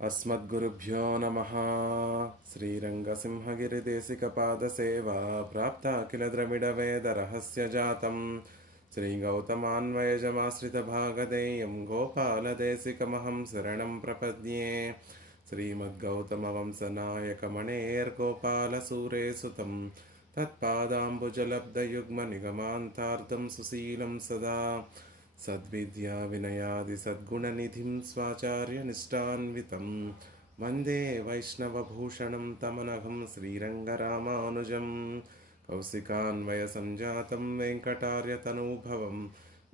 अस्मद्गुरुभ्यो नमः। श्रीरङ्गसिंहगिरिदेशिकपादसेवा प्राप्ता किल द्रविडवेदरहस्यजातं श्रीगौतमान्वयजमाश्रितभागधेयं गोपालदेशिकमहं शरणं प्रपद्ये। श्रीमद्गौतमवंशनायकमणेर्गोपालसूरेसुतं तत्पादाम्बुजलब्धयुग्मनिगमान्तार्धं सुशीलं सदा सद्विद्या विनयादि सद्गुणनिधिं स्वाचार्यनिष्ठान्वितं वन्दे वैष्णवभूषणं तमनघं श्रीरङ्गरामानुजं कौशिकान्वयसञ्जातं वेङ्कटार्यतनूभवं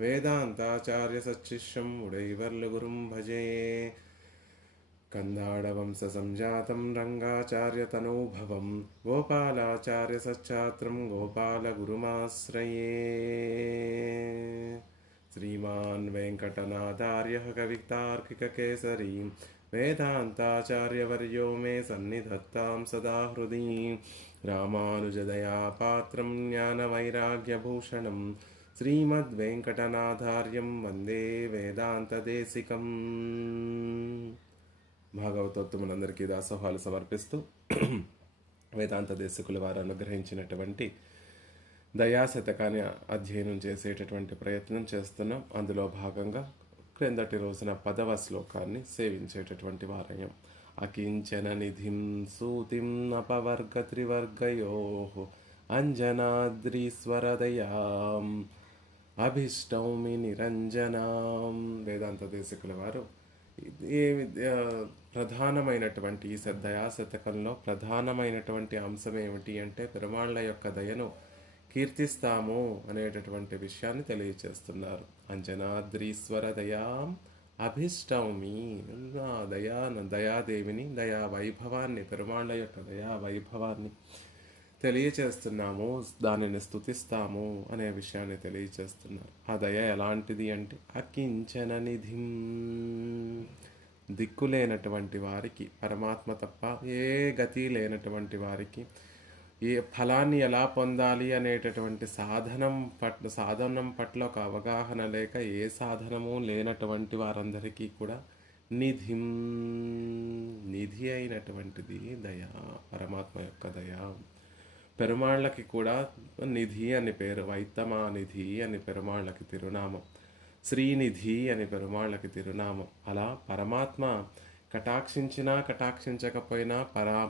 वेदान्ताचार्यसच्छिष्यं उडैवर्लुगुरुं भजे। कन्दाडवंशसञ्जातं रङ्गाचार्यतनूभवं गोपालाचार्यसच्छात्रं गोपालगुरुमाश्रये। श्रीमान् वेङ्कटनाथार्यः कवितार्किककेसरी वेदान्ताचार्यवर्यो मे सन्निधत्तां सदा हृदि। रामानुजदयापात्रं ज्ञानवैराग्यभूषणं श्रीमद्वेङ्कटनाथार्यं वन्दे వేదాంతదేశికం। భాగవతోత్తములందరికీ దాసోహాలు సమర్పిస్తూ వేదాంత దేశికుల వారు అనుగ్రహించినటువంటి దయాశతకాన్ని అధ్యయనం చేసేటటువంటి ప్రయత్నం చేస్తున్నాం. అందులో భాగంగా క్రిందటి రోజున 10వ శ్లోకాన్ని సేవించేటటువంటి వారయం. అకించన నిధిం సూతిం అపవర్గ త్రివర్గయో అంజనాద్రీశ్వరదయాం అభిష్టౌమి నిరంజనాం. వేదాంత దేశికుల వారు ప్రధానమైనటువంటి ఈ దయాశతకంలో ప్రధానమైనటువంటి అంశం ఏమిటి అంటే పెరుమాళ్ళ యొక్క దయను కీర్తిస్తాము అనేటటువంటి విషయాన్ని తెలియచేస్తున్నారు. అంజనాద్రీశ్వర దయాం అభిష్టౌమి. దయాదేవిని, దయా వైభవాన్ని, పెరుమాళ్ళ యొక్క దయా వైభవాన్ని తెలియచేస్తున్నాము, దానిని స్తుతిస్తాము అనే విషయాన్ని తెలియచేస్తున్నారు. ఆ దయ ఎలాంటిది అంటే అకించన నిధిం, దిక్కు లేనటువంటి వారికి, పరమాత్మ తప్ప ఏ గతి లేనటువంటి వారికి ఏ ఫలాన్ని ఎలా పొందాలి అనేటటువంటి సాధనం పట్ల ఒక అవగాహన లేక ఏ సాధనము లేనటువంటి వారందరికీ కూడా నిధి అయినటువంటిది దయ, పరమాత్మ యొక్క దయ. పెరుమాళ్ళకి కూడా నిధి అని పేరు, వైత్తమా నిధి అని పెరుమాళ్ళకి తిరునామం, శ్రీనిధి అని పెరుమాళ్ళకి తిరునామం. అలా పరమాత్మ కటాక్షించినా కటాక్షించకపోయినా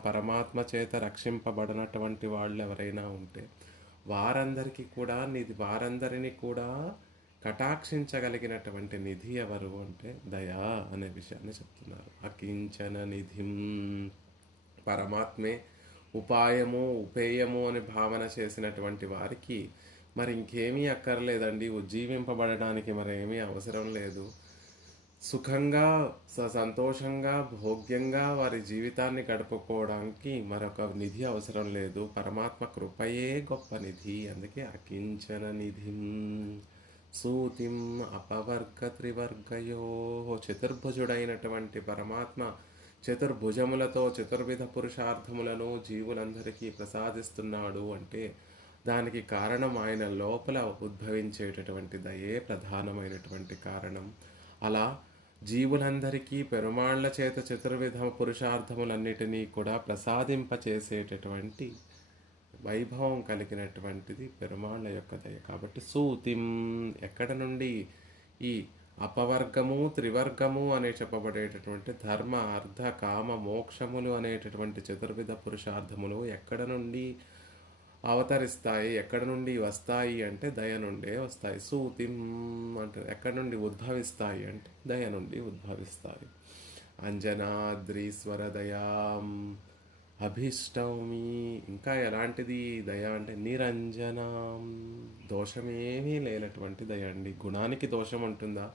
పరమాత్మ చేత రక్షింపబడినటువంటి వాళ్ళు ఎవరైనా ఉంటే వారందరినీ కూడా కటాక్షించగలిగినటువంటి నిధి ఎవరు అంటే దయా అనే విషయాన్ని చెప్తున్నారు. అకించన నిధిం, పరమాత్మే ఉపాయము ఉపేయము అని భావన చేసినటువంటి వారికి మరి ఇంకేమీ అక్కర్లేదండి, ఉజ్జీవింపబడడానికి మరేమీ అవసరం లేదు, సుఖంగా సంతోషంగా భోగ్యంగా వారి జీవితాన్ని గడుపుకోవడానికి మరొక నిధి అవసరం లేదు, పరమాత్మ కృపయే గొప్ప నిధి. అందుకే అకించన నిధిం సూతిం అపవర్గ త్రివర్గయో. చతుర్భుజుడైనటువంటి పరమాత్మ చతుర్భుజములతో చతుర్విధ పురుషార్థములను జీవులందరికీ ప్రసాదిస్తున్నాడు అంటే దానికి కారణం ఆయన లోపల ఉద్భవించేటటువంటి దయే ప్రధానమైనటువంటి కారణం. అలా జీవులందరికీ పెరుమాళ్ల చేత చతుర్విధ పురుషార్థములన్నిటినీ కూడా ప్రసాదింపచేసేటటువంటి వైభవం కలిగినటువంటిది పెరుమాళ్ల యొక్క దయ. కాబట్టి సూతిం, ఎక్కడ నుండి ఈ అపవర్గము త్రివర్గము అనే చెప్పబడేటటువంటి ధర్మ అర్థ కామ మోక్షములు అనేటటువంటి చతుర్విధ పురుషార్థములు ఎక్కడ నుండి అవతరిస్తాయి, ఎక్కడ నుండి వస్తాయి అంటే దయ నుండే వస్తాయి. సూతిం అంటే ఎక్కడి నుండి ఉద్భవిస్తాయి అంటే దయ నుండి ఉద్భవిస్తాయి. అంజనాద్రీశ్వర దయాం అభిష్టౌమి. ఇంకా ఎలాంటిది దయ అంటే నిరంజనాం, దోషమేమీ లేనటువంటి దయ అండి. గుణానికి దోషం ఉంటుందా?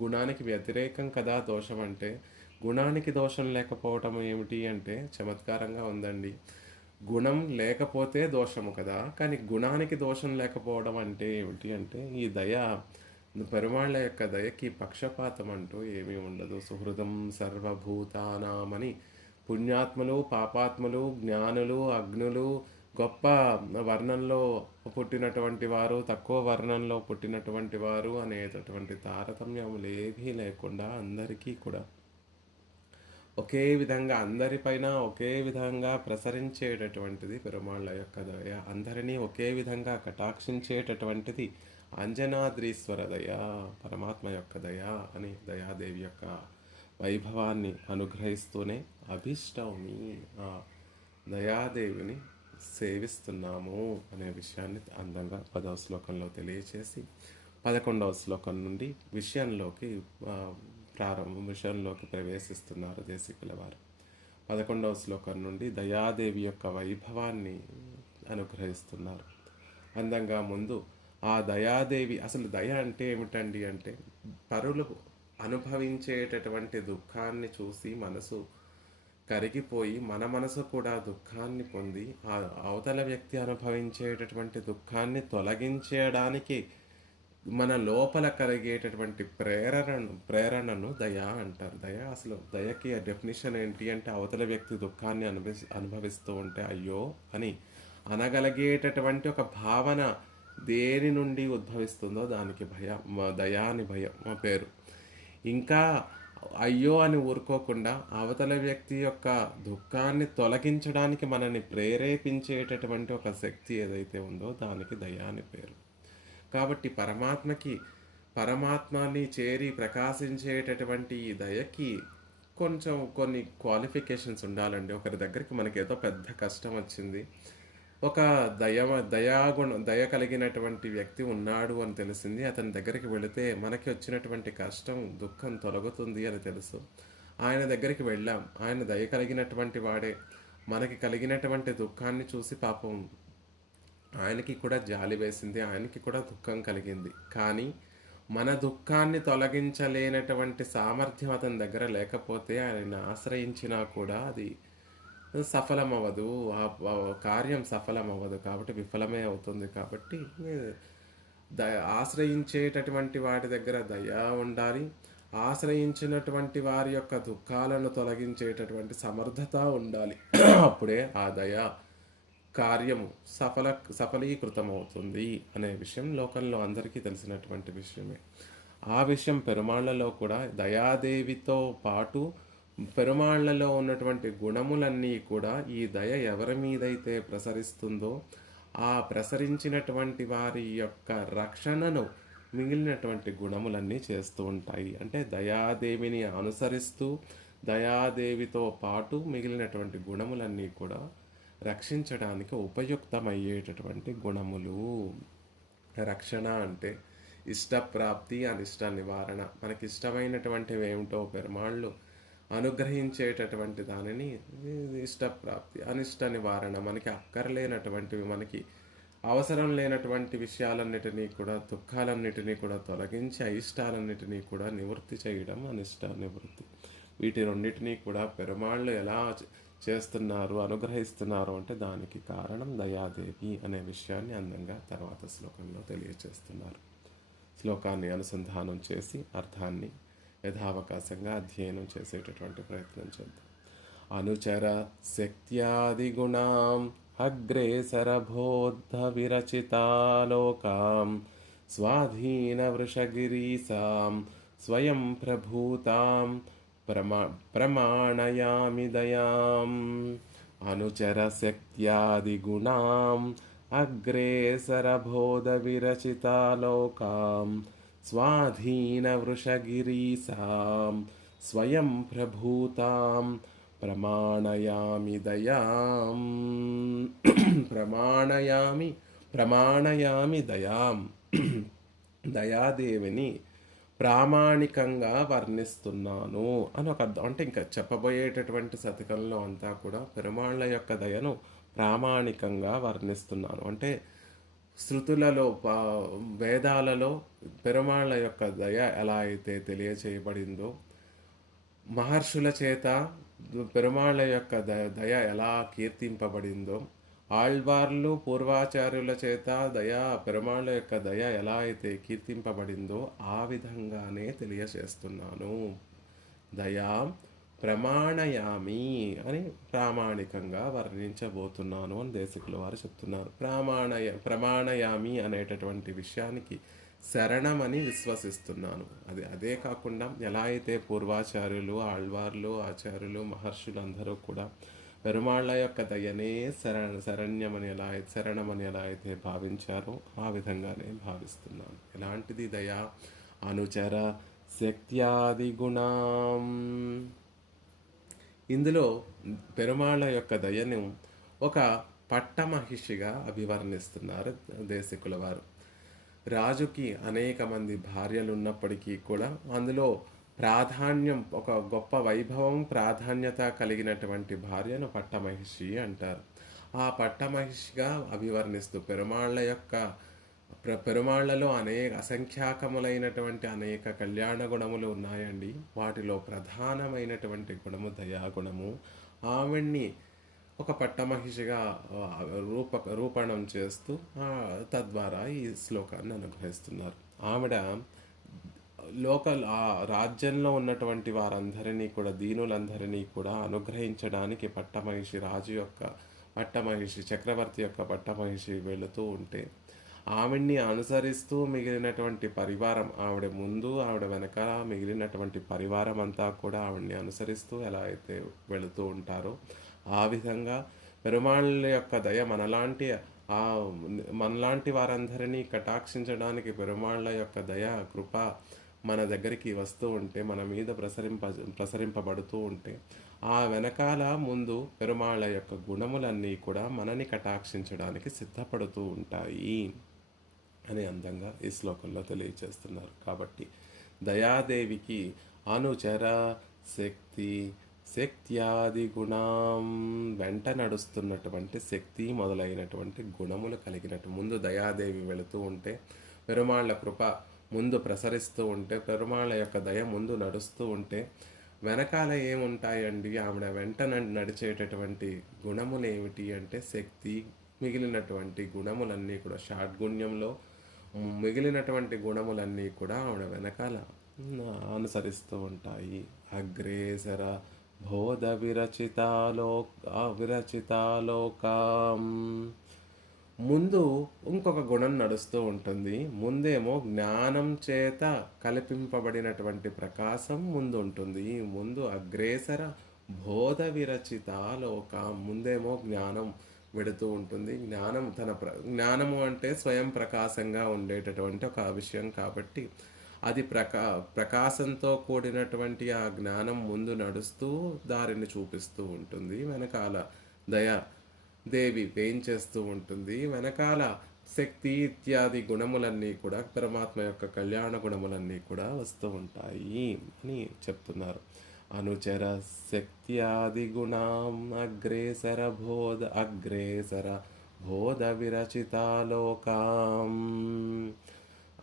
గుణానికి వ్యతిరేకం కదా దోషం అంటే. గుణానికి దోషం లేకపోవటం ఏమిటి అంటే చమత్కారంగా ఉందండి. గుణం లేకపోతే దోషము కదా, కానీ గుణానికి దోషం లేకపోవడం అంటే ఏమిటి అంటే ఈ దయ, పెరుమాళ్ళ యొక్క దయకి పక్షపాతం అంటూ ఏమీ ఉండదు. సుహృదం సర్వభూతానామని పుణ్యాత్ములు పాపాత్ములు జ్ఞానులు అగ్నులు గొప్ప వర్ణంలో పుట్టినటువంటి వారు తక్కువ వర్ణంలో పుట్టినటువంటి వారు అనేటటువంటి తారతమ్యములు ఏమీ లేకుండా అందరికీ కూడా ఒకే విధంగా అందరిపైన ఒకే విధంగా ప్రసరించేటటువంటిది పెరుమాళ్ళ యొక్క దయ. అందరినీ ఒకే విధంగా కటాక్షించేటటువంటిది అంజనాద్రీశ్వర దయ, పరమాత్మ యొక్క దయ అని దయాదేవి యొక్క వైభవాన్ని అనుగ్రహిస్తూనే అభిష్టమి, ఆ దయాదేవిని సేవిస్తున్నాము అనే విషయాన్ని అందంగా 10వ శ్లోకంలో తెలియచేసి 11వ శ్లోకం నుండి విషయంలోకి ప్రవేశిస్తున్నారు దేశికుల వారు. 11వ శ్లోకం నుండి దయాదేవి యొక్క వైభవాన్ని అనుగ్రహిస్తున్నారు అందంగా. ముందు ఆ దయాదేవి, అసలు దయ అంటే ఏమిటండి అంటే, పరులు అనుభవించేటటువంటి దుఃఖాన్ని చూసి మనసు కరిగిపోయి మన మనసు కూడా దుఃఖాన్ని పొంది ఆ అవతల వ్యక్తి అనుభవించేటటువంటి దుఃఖాన్ని తొలగించడానికి మన లోపల కలిగేటటువంటి ప్రేరణను దయ అంటారు. అసలు దయకి డెఫినిషన్ ఏంటి అంటే, అవతల వ్యక్తి దుఃఖాన్ని అనుభవిస్తూ ఉంటే అయ్యో అని అనగలిగేటటువంటి ఒక భావన దేని నుండి ఉద్భవిస్తుందో దానికి దయా అని పేరు. ఇంకా అయ్యో అని ఊరుకోకుండా అవతల వ్యక్తి యొక్క దుఃఖాన్ని తొలగించడానికి మనల్ని ప్రేరేపించేటటువంటి ఒక శక్తి ఏదైతే ఉందో దానికి దయా అని పేరు. కాబట్టి పరమాత్మని చేరి ప్రకాశించేటటువంటి ఈ దయకి కొన్ని క్వాలిఫికేషన్స్ ఉండాలండి. ఒకరి దగ్గరికి మనకి ఏదో పెద్ద కష్టం వచ్చింది, ఒక దయ కలిగినటువంటి వ్యక్తి ఉన్నాడు అని తెలిసింది, అతని దగ్గరికి వెళితే మనకి వచ్చినటువంటి కష్టం దుఃఖం తొలగుతుంది అని తెలుసు. ఆయన దగ్గరికి వెళ్ళాం, ఆయన దయ కలిగినటువంటి వాడే. మనకి కలిగినటువంటి దుఃఖాన్ని చూసి పాపం ఆయనకి కూడా జాలి వేసింది, ఆయనకి కూడా దుఃఖం కలిగింది. కానీ మన దుఃఖాన్ని తొలగించలేనటువంటి సామర్థ్యం అతని దగ్గర లేకపోతే ఆయన ఆశ్రయించినా కూడా అది సఫలమవ్వదు, ఆ కార్యం సఫలమవ్వదు, కాబట్టి విఫలమే అవుతుంది. కాబట్టి ఆశ్రయించేటటువంటి వాటి దగ్గర దయ ఉండాలి. ఆశ్రయించినటువంటి వారి యొక్క దుఃఖాలను తొలగించేటటువంటి సమర్థత ఉండాలి. అప్పుడే ఆ దయ కార్యము సఫలీకృతమవుతుంది అనే విషయం లోకంలో అందరికీ తెలిసినటువంటి విషయమే. ఆ విషయం పెరుమాళ్లలో కూడా దయాదేవితో పాటు పెరుమాళ్లలో ఉన్నటువంటి గుణములన్నీ కూడా ఈ దయ ఎవరి మీదైతే ప్రసరిస్తుందో ఆ ప్రసరించినటువంటి వారి యొక్క రక్షణను మిగిలినటువంటి గుణములన్నీ చేస్తూ ఉంటాయి. అంటే దయాదేవిని అనుసరిస్తూ దయాదేవితో పాటు మిగిలినటువంటి గుణములన్నీ కూడా రక్షించడానికి ఉపయుక్తమయ్యేటటువంటి గుణములు. రక్షణ అంటే ఇష్టప్రాప్తి, అనిష్ట నివారణ. మనకి ఇష్టమైనటువంటివి ఏమిటో పెరుమాళ్ళు అనుగ్రహించేటటువంటి దానిని ఇష్టప్రాప్తి, అనిష్ట నివారణ. మనకి అక్కర్లేనటువంటివి, మనకి అవసరం లేనటువంటి విషయాలన్నిటినీ కూడా, దుఃఖాలన్నిటినీ కూడా తొలగించి అయిష్టాలన్నిటినీ కూడా నివృత్తి చేయడం అనిష్ట నివృత్తి. వీటి రెండింటినీ కూడా పెరుమాళ్ళు ఎలా చేస్తున్నారు, అనుగ్రహిస్తున్నారు అంటే దానికి కారణం దయాదేవి అనే విషయాన్ని అందంగా తర్వాత శ్లోకంలో తెలియచేస్తున్నారు. శ్లోకాన్ని అనుసంధానం చేసి అర్థాన్ని యథావకాశంగా అధ్యయనం చేసేటటువంటి ప్రయత్నం చేద్దాం. అనుచర శక్త్యాది గుణాం అగ్రేసర బోద్ధ విరచితాలోకాం స్వాధీన వృషగిరీసాం స్వయం ప్రభూతాం ప్రమాణయామి దయాం. అనుచర శక్త్యాది గుణాం అగ్రేసర బోధ విరచితాలోకాం స్వాధీన వృషగిరీసాం స్వయం ప్రభూతాం ప్రమాణయామి దయాం. ప్రమాణయామి దయాం. దయాదేవిని ప్రామాణికంగా వర్ణిస్తున్నాను అని ఒక అర్థం. అంటే ఇంకా చెప్పబోయేటటువంటి శతకంలో అంతా కూడా పెరుమాళ్ళ యొక్క దయను ప్రామాణికంగా వర్ణిస్తున్నాను. అంటే శృతులలో, వేదాలలో పెరుమాళ్ళ యొక్క దయ ఎలా అయితే తెలియచేయబడిందో, మహర్షుల చేత పెరుమాళ్ళ యొక్క దయ ఎలా కీర్తింపబడిందో, ఆళ్వార్లు పూర్వాచార్యుల చేత పెరుమాళ్ళ యొక్క దయ ఎలా అయితే కీర్తింపబడిందో ఆ విధంగానే తెలియచేస్తున్నాను. దయా ప్రమాణయామి అని ప్రామాణికంగా వర్ణించబోతున్నాను అని దేశికుల వారు చెప్తున్నారు. ప్రమాణయామి అనేటటువంటి విషయానికి శరణమని విశ్వసిస్తున్నాను. అదే కాకుండా ఎలా అయితే పూర్వాచార్యులు, ఆళ్వార్లు, ఆచార్యులు, మహర్షులు అందరూ కూడా పెరుమాళ్ళ యొక్క దయనే శరణమని ఎలా అయితే భావించారో ఆ విధంగానే భావిస్తున్నాను. ఎలాంటిది దయ? అనుచర శక్త్యాది గుణం. ఇందులో పెరుమాళ్ళ యొక్క దయను ఒక పట్టమహిషిగా అభివర్ణిస్తున్నారు దేశికుల వారు. రాజుకి అనేక మంది భార్యలు ఉన్నప్పటికీ కూడా అందులో ప్రాధాన్యం, ఒక గొప్ప వైభవం, ప్రాధాన్యత కలిగినటువంటి భార్యను పట్టమహిషి అంటారు. ఆ పట్టమహిషిగా అభివర్ణిస్తూ పెరుమాళ్ళ యొక్క పెరుమాళ్లలో అసంఖ్యాకములైనటువంటి అనేక కళ్యాణ గుణములు ఉన్నాయండి. వాటిలో ప్రధానమైనటువంటి గుణము దయాగుణము. ఆవిడ్ని ఒక పట్టమహిషిగా రూపణం చేస్తూ తద్వారా ఈ శ్లోకాన్ని అనుగ్రహిస్తున్నారు. ఆవిడ ఆ రాజ్యంలో ఉన్నటువంటి వారందరినీ కూడా, దీనులందరినీ కూడా అనుగ్రహించడానికి పట్టమహిషి చక్రవర్తి యొక్క పట్టమహిషి వెళుతూ ఉంటే ఆవిడ్ని అనుసరిస్తూ మిగిలినటువంటి పరివారం, ఆవిడ ముందు ఆవిడ వెనక మిగిలినటువంటి పరివారం అంతా కూడా ఆవిడ్ని అనుసరిస్తూ ఎలా అయితే వెళుతూ ఉంటారో ఆ విధంగా పెరుమాళ్ళ యొక్క దయ మనలాంటి వారందరినీ కటాక్షించడానికి పెరుమాళ్ళ యొక్క దయ కృప మన దగ్గరికి వస్తూ ఉంటే, మన మీద ప్రసరింపబడుతూ ఉంటే ఆ వెనకాల ముందు పెరుమాళ్ళ యొక్క గుణములన్నీ కూడా మనని కటాక్షించడానికి సిద్ధపడుతూ ఉంటాయి అని అందంగా ఈ శ్లోకంలో తెలియచేస్తున్నారు. కాబట్టి దయాదేవికి అనుచర శక్త్యాది గుణం, వెంట నడుస్తున్నటువంటి శక్తి మొదలైనటువంటి గుణములు కలిగినట్టు. ముందు దయాదేవి వెళుతూ ఉంటే పెరుమాళ్ళ కృప ముందు ప్రసరిస్తూ ఉంటే, పెరుమాళ్ళ యొక్క దయ ముందు నడుస్తూ ఉంటే వెనకాల ఏముంటాయండి? ఆవిడ వెంట నడిచేటటువంటి గుణములు ఏమిటి అంటే శక్తి, మిగిలినటువంటి గుణములన్నీ కూడా షాడ్గుణ్యంలో మిగిలినటువంటి గుణములన్నీ కూడా ఆవిడ వెనకాల అనుసరిస్తూ ఉంటాయి. అగ్రేసర బోధ విరచితాలోకం. ముందు ఇంకొక గుణం నడుస్తూ ఉంటుంది. ముందేమో జ్ఞానం చేత కల్పింపబడినటువంటి ప్రకాశం ముందు ఉంటుంది. ముందు అగ్రేసర బోధ విరచితాలోకం, ముందేమో జ్ఞానం వెడుతూ ఉంటుంది. జ్ఞానము అంటే స్వయం ప్రకాశంగా ఉండేటటువంటి ఒక విషయం కాబట్టి అది ప్రకాశంతో కూడినటువంటి ఆ జ్ఞానం ముందు నడుస్తూ దారిని చూపిస్తూ ఉంటుంది. వెనకాల దయాదేవి వేయించేస్తూ ఉంటుంది. వెనకాల శక్తి ఇత్యాది గుణములన్నీ కూడా, పరమాత్మ యొక్క కళ్యాణ గుణములన్నీ కూడా వస్తూ ఉంటాయి అని చెప్తున్నారు. అనుచర శక్త్యాది గుణం అగ్రేసర బోధ విరచితాలోకం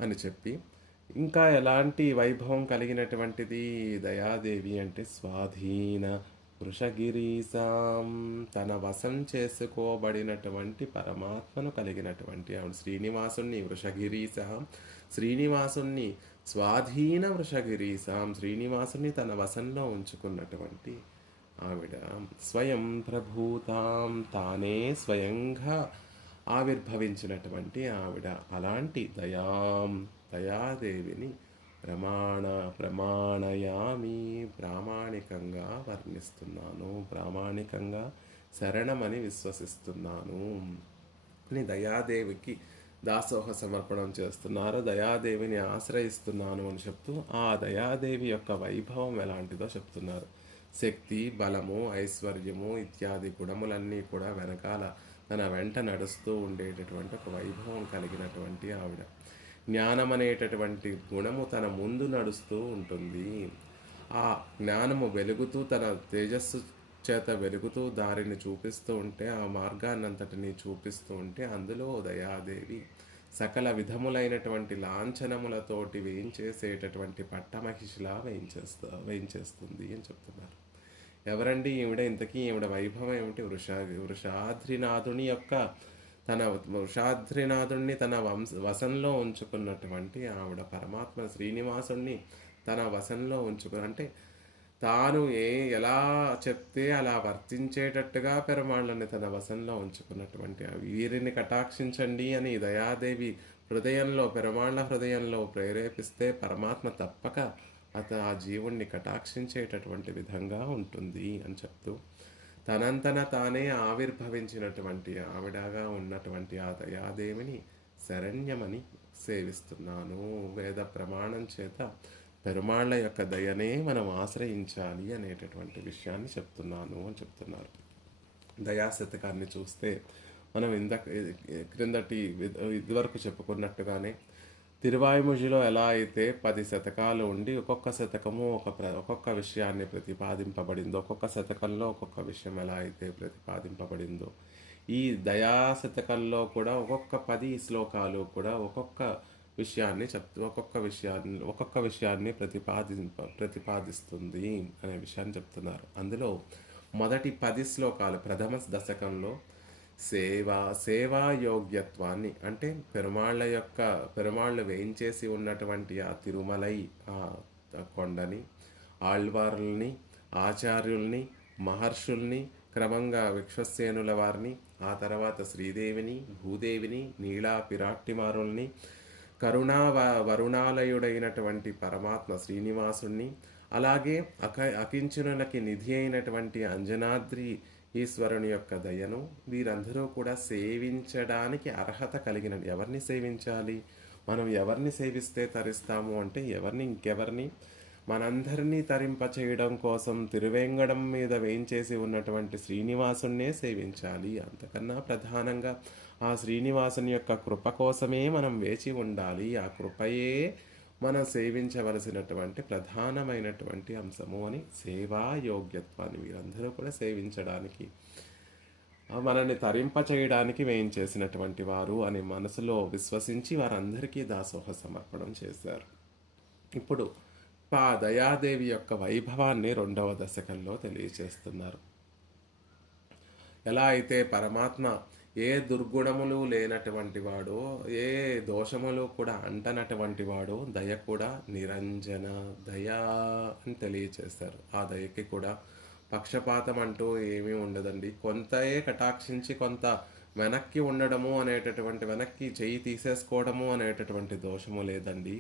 అని చెప్పి, ఇంకా ఎలాంటి వైభవం కలిగినటువంటిది దయాదేవి అంటే స్వాధీన వృషగిరీసాం, తన వశం చేసుకోబడినటువంటి పరమాత్మను కలిగినటువంటి ఆవిడ శ్రీనివాసుణ్ణి శ్రీనివాసుణ్ణి స్వాధీన వృషగిరీసాం, శ్రీనివాసుని తన వశంలో ఉంచుకున్నటువంటి ఆవిడ స్వయం ప్రభూతాం, తానే స్వయంగా ఆవిర్భవించినటువంటి ఆవిడ. అలాంటి దయాదేవిని ప్రమాణయామి, ప్రామాణికంగా వర్ణిస్తున్నాను, ప్రామాణికంగా శరణమని విశ్వసిస్తున్నాను అని దయాదేవికి దాసోహ సమర్పణం చేస్తున్నారు. దయాదేవిని ఆశ్రయిస్తున్నాను అని చెప్తూ ఆ దయాదేవి యొక్క వైభవం ఎలాంటిదో చెప్తున్నారు. శక్తి, బలము, ఐశ్వర్యము ఇత్యాది గుణములన్నీ కూడా వెనకాల తన వెంట నడుస్తూ ఉండేటటువంటి ఒక వైభవం కలిగినటువంటి ఆవిడ. జ్ఞానం అనేటటువంటి గుణము తన ముందు నడుస్తూ ఉంటుంది. ఆ జ్ఞానము వెలుగుతూ, తన తేజస్సు చేత వెలుగుతూ దారిని చూపిస్తూ ఉంటే, ఆ మార్గాన్నంతటిని చూపిస్తూ ఉంటే అందులో దయాదేవి సకల విధములైనటువంటి లాంఛనములతోటి వేయించేసేటటువంటి పట్టమహిషిలా వేయించేస్తుంది అని చెప్తున్నారు. ఎవరండి ఈవిడ? ఇంతకీ ఈవిడ వైభవం ఏమిటి? వృషాద్రినాథుణ్ణి తన వశంలో ఉంచుకున్నటువంటి ఆవిడ, పరమాత్మ శ్రీనివాసుణ్ణి తన వశంలో అంటే తాను ఎలా చెప్తే అలా వర్తించేటట్టుగా పెరుమాళ్ళని తన వశంలో ఉంచుకున్నటువంటి వీరిని కటాక్షించండి అని దయాదేవి హృదయంలో పెరుమాళ్ళ హృదయంలో ప్రేరేపిస్తే పరమాత్మ తప్పక ఆ జీవుణ్ణి కటాక్షించేటటువంటి విధంగా ఉంటుంది అని చెప్తూ, తనంతన తానే ఆవిర్భవించినటువంటి ఆవిడగా ఉన్నటువంటి ఆ దయాదేవిని శరణ్యమని సేవిస్తున్నాను. వేద ప్రమాణం చేత పెరుమాళ్ళ యొక్క దయనే మనం ఆశ్రయించాలి అనేటటువంటి విషయాన్ని చెప్తున్నాను అని చెప్తున్నారు. దయాశతకాన్ని చూస్తే మనం క్రిందటి ఇదివరకు చెప్పుకున్నట్టుగానే తిరువాయుముజిలో ఎలా అయితే 10 శతకాలు ఉండి ఒక్కొక్క శతకము ఒక్కొక్క విషయాన్ని ప్రతిపాదింపబడిందో, ఒక్కొక్క శతకంలో ఒక్కొక్క విషయం ఎలా అయితే ప్రతిపాదింపబడిందో, ఈ దయాశతకంలో కూడా ఒక్కొక్క 10 శ్లోకాలు కూడా ఒక్కొక్క విషయాన్ని ఒక్కొక్క విషయాన్ని ప్రతిపాదిస్తుంది అనే విషయాన్ని చెప్తున్నారు. అందులో మొదటి 10 శ్లోకాలు ప్రథమ దశకంలో సేవా యోగ్యత్వాన్ని, అంటే పెరుమాళ్ళు వేయించేసి ఉన్నటువంటి ఆ తిరుమలై ఆ కొండని, ఆళ్వార్లని, ఆచార్యుల్ని, మహర్షుల్ని, క్రమంగా విశ్వసేనుల వారిని, ఆ తర్వాత శ్రీదేవిని, భూదేవిని, నీలా పిరాట్టిమారుల్ని, వరుణాలయుడైనటువంటి పరమాత్మ శ్రీనివాసుణ్ణి, అలాగే అకించునులకి నిధి అయినటువంటి అంజనాద్రి ఈశ్వరుని యొక్క దయను వీరందరూ కూడా సేవించడానికి అర్హత కలిగిన. ఎవరిని సేవించాలి? మనం ఎవరిని సేవిస్తే తరిస్తాము అంటే ఇంకెవరిని మనందరినీ తరింపచేయడం కోసం తిరువేంగడం మీద వేయించేసి ఉన్నటువంటి శ్రీనివాసున్నే సేవించాలి. అంతకన్నా ప్రధానంగా ఆ శ్రీనివాసుని యొక్క కృప కోసమే మనం వేచి ఉండాలి. ఆ కృపయే మనం సేవించవలసినటువంటి ప్రధానమైనటువంటి అంశము అని సేవా యోగ్యత్వాన్ని వీరందరూ కూడా సేవించడానికి, మనల్ని తరింపచేయడానికి వేయించేసినటువంటి వారు అని మనసులో విశ్వసించి వారందరికీ దాసోహ సమర్పణం చేశారు. ఇప్పుడు ఆ దయాదేవి యొక్క వైభవాన్ని 2వ దశకంలో తెలియచేస్తున్నారు. ఎలా అయితే పరమాత్మ ఏ దుర్గుణములు లేనటువంటి వాడో, ఏ దోషములు కూడా అంటనటువంటి వాడో, దయ కూడా నిరంజన దయ అని తెలియచేస్తారు. ఆ దయకి కూడా పక్షపాతం అంటూ ఏమీ ఉండదండి. కొంతయే కటాక్షించి కొంత వెనక్కి ఉండడము అనేటటువంటి, వెనక్కి చెయ్యి తీసేసుకోవడము అనేటటువంటి దోషము లేదండి.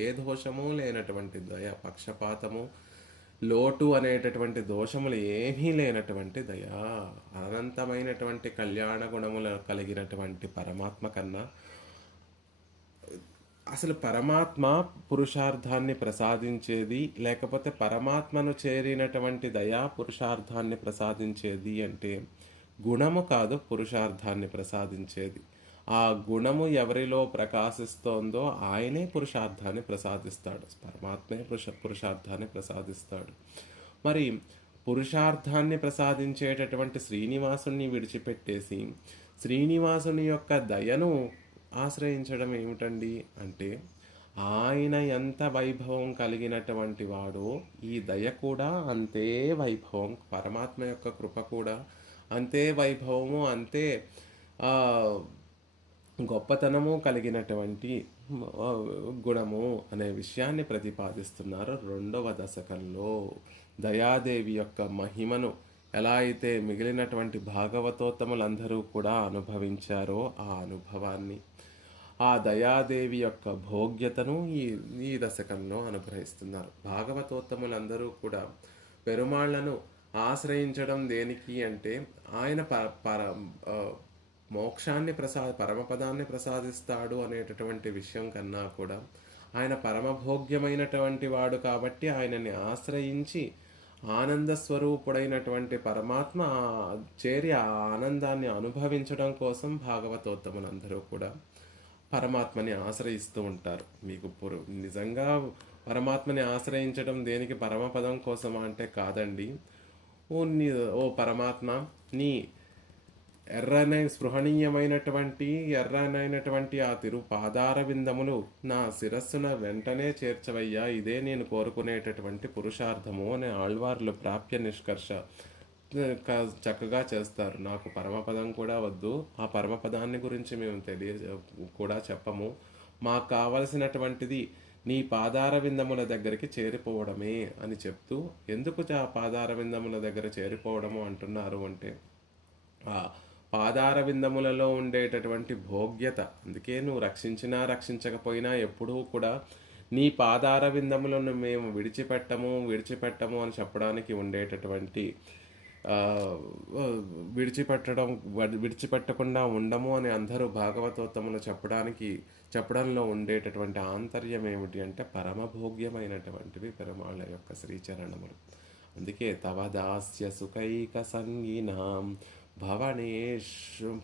ఏ దోషము లేనటువంటి దయ, పక్షపాతము, లోటు అనేటటువంటి దోషములు ఏమీ లేనటువంటి దయ, అనంతమైనటువంటి కళ్యాణ గుణములు కలిగినటువంటి పరమాత్మ కన్నా అసలు పరమాత్మ పురుషార్థాన్ని ప్రసాదించేది, లేకపోతే పరమాత్మను చేరినటువంటి దయా పురుషార్థాన్ని ప్రసాదించేది అంటే గుణము కాదు, పురుషార్థాన్ని ప్రసాదించేది. ఆ గుణము ఎవరిలో ప్రకాశిస్తోందో ఆయనే పురుషార్థాన్ని ప్రసాదిస్తాడు. పరమాత్మే పురుషార్థాన్ని ప్రసాదిస్తాడు. మరి పురుషార్థాన్ని ప్రసాదించేటటువంటి శ్రీనివాసుని విడిచిపెట్టేసి శ్రీనివాసుని యొక్క దయను ఆశ్రయించడం ఏమిటండి అంటే, ఆయన ఎంత వైభవం కలిగినటువంటి వాడో ఈ దయ కూడా అంతే వైభవం, పరమాత్మ యొక్క కృప కూడా అంతే వైభవము, అంతే గొప్పతనము కలిగినటువంటి గుణము అనే విషయాన్ని ప్రతిపాదిస్తున్నారు 2వ దశకంలో. దయాదేవి యొక్క మహిమను ఎలా అయితే మిగిలినటువంటి భాగవతోత్తములందరూ కూడా అనుభవించారో ఆ అనుభవాన్ని, ఆ దయాదేవి యొక్క భోగ్యతను ఈ దశకంలో అనుగ్రహిస్తున్నారు. భాగవతోత్తములందరూ కూడా పెరుమాళ్లను ఆశ్రయించడం దేనికి అంటే, ఆయన మోక్షాన్ని పరమపదాన్ని ప్రసాదిస్తాడు అనేటటువంటి విషయం కన్నా కూడా ఆయన పరమభోగ్యమైనటువంటి వాడు కాబట్టి ఆయనని ఆశ్రయించి ఆనంద స్వరూపుడైనటువంటి పరమాత్మ చేరి ఆ ఆనందాన్ని అనుభవించడం కోసం భాగవతోత్తములందరూ కూడా పరమాత్మని ఆశ్రయిస్తూ ఉంటారు. మీకు నిజంగా పరమాత్మని ఆశ్రయించడం దేనికి? పరమపదం కోసమా అంటే కాదండి. ఓ పరమాత్మ, నీ ఎర్రనైనటువంటి ఆ పాదార విందములు నా శిరస్సున వెంటనే చేర్చవయ్యా, ఇదే నేను కోరుకునేటటువంటి పురుషార్థము అని ఆళ్వార్లు ప్రాప్య నిష్కర్ష చక్కగా చేస్తారు. నాకు పరమపదం కూడా వద్దు, ఆ పరమపదాన్ని గురించి మేము కూడా చెప్పము, మాకు కావలసినటువంటిది నీ పాదార విందముల దగ్గరికి చేరిపోవడమే అని చెప్తూ, ఎందుకు ఆ పాదార విందముల దగ్గర చేరిపోవడము అంటున్నారు అంటే, ఆ పాదార విందములలో ఉండేటటువంటి భోగ్యత. అందుకే నువ్వు రక్షించినా రక్షించకపోయినా ఎప్పుడూ కూడా నీ పాదార విందములను మేము విడిచిపెట్టము అని చెప్పడానికి ఉండేటటువంటి విడిచిపెట్టకుండా ఉండము అని అందరూ భాగవతోత్తములు చెప్పడంలో ఉండేటటువంటి ఆంతర్యం ఏమిటి అంటే పరమభోగ్యమైనటువంటివి పెరుమాళ్ళ యొక్క శ్రీచరణములు. అందుకే తవ దాస్య సుఖైక సంగినాం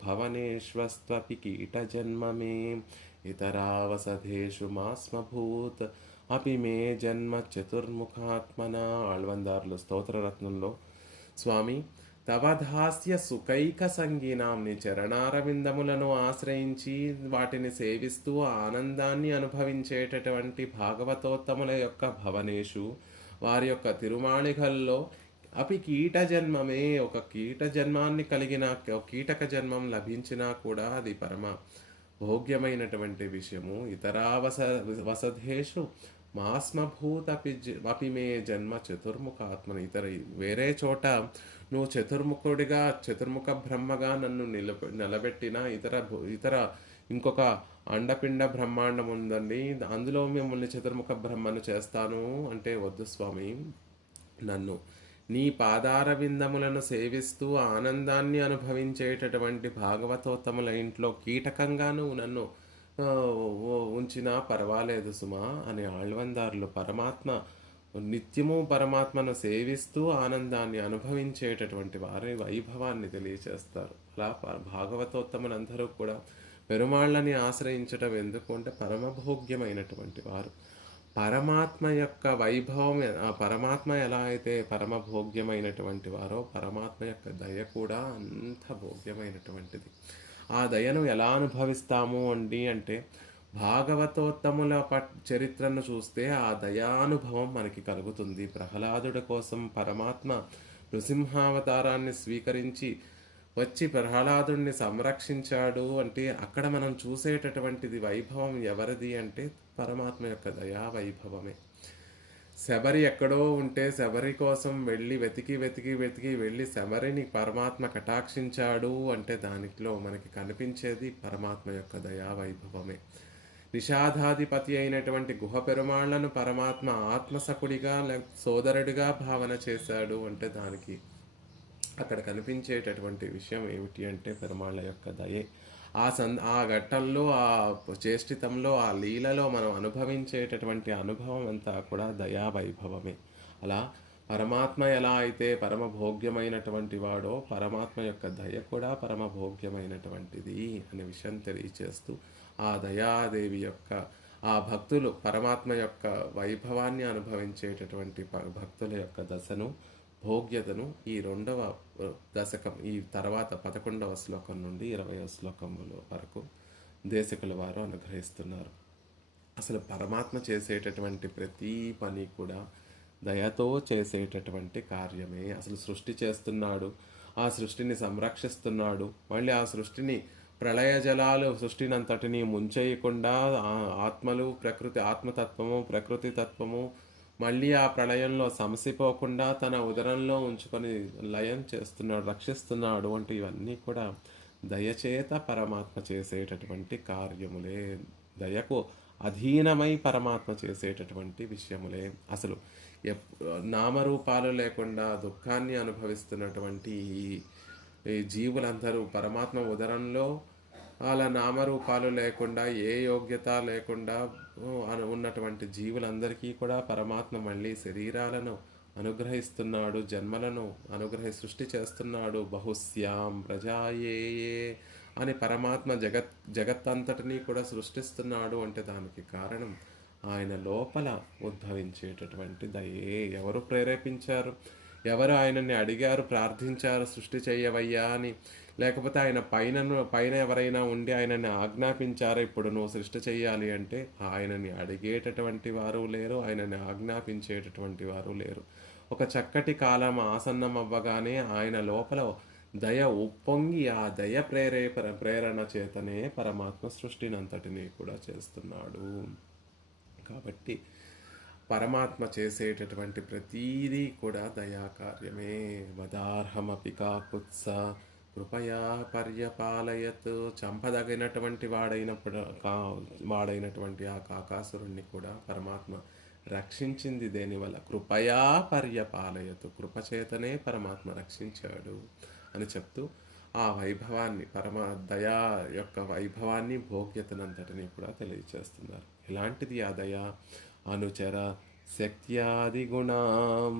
భవనేష్వస్త్వపి కీట జన్మమే ఇతరావసధేషు మాస్మభూత్ అపి మే జన్మ చతుర్ముఖాత్మన. ఆళ్వందార్లు స్తోత్రరత్నంలో స్వామి తవధాస్య సుఖైక సంగీనాం, నీ చరణారవిందములను ఆశ్రయించి వాటిని సేవిస్తూ ఆనందాన్ని అనుభవించేటటువంటి భాగవతోత్తముల యొక్క భవనేషు, వారి యొక్క తిరుమాళికల్లో అపి కీట జన్మమే, ఒక కీట జన్మాన్ని కలిగిన కీటక జన్మం లభించినా కూడా అది పరమ భోగ్యమైనటువంటి విషయము. వసధేషు మాస్మభూత అపి మే జన్మ చతుర్ముఖాత్మని. వేరే చోట నువ్వు చతుర్ముఖ బ్రహ్మగా నన్ను నిలబెట్టిన ఇతర ఇంకొక అండపిండ బ్రహ్మాండం ఉందండి, అందులో మిమ్మల్ని చతుర్ముఖ బ్రహ్మను చేస్తాను అంటే వద్దు స్వామి. నన్ను నీ పాదార విందములను సేవిస్తూ ఆనందాన్ని అనుభవించేటటువంటి భాగవతోత్తముల ఇంట్లో కీటకంగా నువ్వు నన్ను ఉంచినా పర్వాలేదు సుమా అని ఆళ్వందారులు నిత్యము పరమాత్మను సేవిస్తూ ఆనందాన్ని అనుభవించేటటువంటి వారి వైభవాన్ని తెలియచేస్తారు. అలా భాగవతోత్తములందరూ కూడా పెరుమాళ్ళని ఆశ్రయించడం ఎందుకు అంటే పరమభోగ్యమైనటువంటి వారు. పరమాత్మ యొక్క వైభవం, ఆ పరమాత్మ ఎలా అయితే పరమభోగ్యమైనటువంటి వారో పరమాత్మ యొక్క దయ కూడా అంత భోగ్యమైనటువంటిది. ఆ దయను ఎలా అనుభవిస్తాము అంటే భాగవతోత్తముల చరిత్రను చూస్తే ఆ దయానుభవం మనకి కలుగుతుంది. ప్రహ్లాదుడి కోసం పరమాత్మ నృసింహావతారాన్ని స్వీకరించి వచ్చి ప్రహ్లాదుడిని సంరక్షించాడు అంటే అక్కడ మనం చూసేటటువంటిది వైభవం ఎవరిది అంటే పరమాత్మ యొక్క దయా వైభవమే. శబరి ఎక్కడో ఉంటే శబరి కోసం వెతికి వెళ్ళి శబరిని పరమాత్మ కటాక్షించాడు అంటే దానిలో మనకి కనిపించేది పరమాత్మ యొక్క దయా వైభవమే. నిషాదాధిపతి అయినటువంటి గుహ పెరుమాళ్లను పరమాత్మ ఆత్మసకుడిగా సోదరుడిగా భావన చేశాడు అంటే దానికి అక్కడ కనిపించేటటువంటి విషయం ఏమిటి అంటే పెరుమాళ్ళ యొక్క దయే. ఆ ఘట్టంలో, ఆ చేష్టితంలో, ఆ లీలలో మనం అనుభవించేటటువంటి అనుభవం అంతా కూడా దయా వైభవమే. అలా పరమాత్మ ఎలా అయితే పరమభోగ్యమైనటువంటి వాడో పరమాత్మ యొక్క దయ కూడా పరమభోగ్యమైనటువంటిది అనే విషయం తెలియచేస్తూ ఆ దయాదేవి యొక్క ఆ భక్తులు పరమాత్మ యొక్క వైభవాన్ని అనుభవించేటటువంటి భక్తుల యొక్క దశను, భోగ్యతను ఈ 2వ దశకం, ఈ తర్వాత 11వ శ్లోకం నుండి 20వ శ్లోకముల వరకు దేశికుల వారు అనుగ్రహిస్తున్నారు. అసలు పరమాత్మ చేసేటటువంటి ప్రతి పని కూడా దయతో చేసేటటువంటి కార్యమే. అసలు సృష్టి చేస్తున్నాడు, ఆ సృష్టిని సంరక్షిస్తున్నాడు, మళ్ళీ ఆ సృష్టిని ప్రళయ జలాలు సృష్టిని అంతటిని ముంచేయకుండా ఆత్మలు, ఆత్మతత్వము, ప్రకృతి తత్వము మళ్ళీ ఆ ప్రళయంలో సమసిపోకుండా తన ఉదరంలో ఉంచుకొని లయం చేస్తున్నాడు, రక్షిస్తున్నాడు అంటే ఇవన్నీ కూడా దయచేత పరమాత్మ చేసేటటువంటి కార్యములే. దయకు అధీనమై పరమాత్మ చేసేటటువంటి విషయములే. అసలు నామరూపాలు లేకుండా దుఃఖాన్ని అనుభవిస్తున్నటువంటి ఈ జీవులందరూ పరమాత్మ ఉదరంలో అలా నామరూపాలు లేకుండా ఏ యోగ్యత లేకుండా ఉన్నటువంటి జీవులందరికీ కూడా పరమాత్మ మళ్ళీ శరీరాలను అనుగ్రహిస్తున్నాడు, జన్మలను సృష్టి చేస్తున్నాడు. బహుశ్యాం ప్రజాయే అని పరమాత్మ జగత్తంతటినీ కూడా సృష్టిస్తున్నాడు అంటే దానికి కారణం ఆయన లోపల ఉద్భవించేటటువంటి దయే. ఎవరు ప్రేరేపించారు, ఎవరు ఆయనని అడిగారు, ప్రార్థించారు సృష్టి చెయ్యవయ్యా అని, లేకపోతే ఆయన పైన ఎవరైనా ఉండి ఆయనని ఆజ్ఞాపించారు ఇప్పుడు నువ్వు సృష్టి చెయ్యాలి అంటే ఆయనని అడిగేటటువంటి వారు లేరు, ఆయనని ఆజ్ఞాపించేటటువంటి వారు లేరు. ఒక చక్కటి కాలం ఆసన్నం అవ్వగానే ఆయన లోపల దయ ఉప్పొంగి ఆ దయ ప్రేరణ చేతనే పరమాత్మ సృష్టినంతటినీ కూడా చేస్తున్నాడు. కాబట్టి పరమాత్మ చేసేటటువంటి ప్రతీదీ కూడా దయాకార్యమే. వదార్హమపి కాకుత్స కృపయా పర్యపాలయత్, చంపదగినటువంటి వాడైనటువంటి ఆ కాకాసురుణ్ణి కూడా పరమాత్మ రక్షించింది దేనివల్ల? కృపయా పర్యపాలయతు, కృపచేతనే పరమాత్మ రక్షించాడు అని చెప్తూ ఆ వైభవాన్ని, దయా యొక్క వైభవాన్ని, భోగ్యతనంతటిని కూడా తెలియచేస్తున్నారు. ఎలాంటిది ఆ దయ? అనుచర శక్త్యాది గుణాం,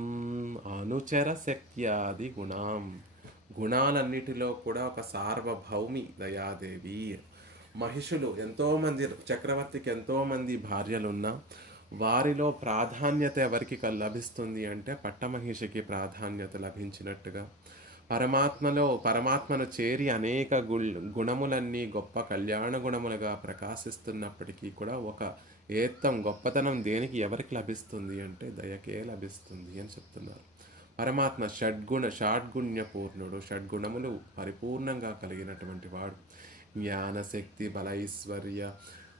అనుచర శక్త్యాది గుణాం, గుణాలన్నిటిలో కూడా ఒక సార్వభౌమి దయాదేవి. మహిషులు ఎంతోమంది, చక్రవర్తికి ఎంతోమంది భార్యలున్నా వారిలో ప్రాధాన్యత ఎవరికి లభిస్తుంది అంటే పట్టమహిషికి ప్రాధాన్యత లభించినట్టుగా పరమాత్మను చేరి అనేక గుణములన్నీ గొప్ప కళ్యాణ గుణములుగా ప్రకాశిస్తున్నప్పటికీ కూడా ఒక గొప్పతనం దేనికి, ఎవరికి లభిస్తుంది అంటే దయకే లభిస్తుంది అని చెప్తున్నారు. పరమాత్మ షడ్గుణ్యపూర్ణుడు, షడ్గుణములు పరిపూర్ణంగా కలిగినటువంటి వాడు. జ్ఞానశక్తి బలైశ్వర్య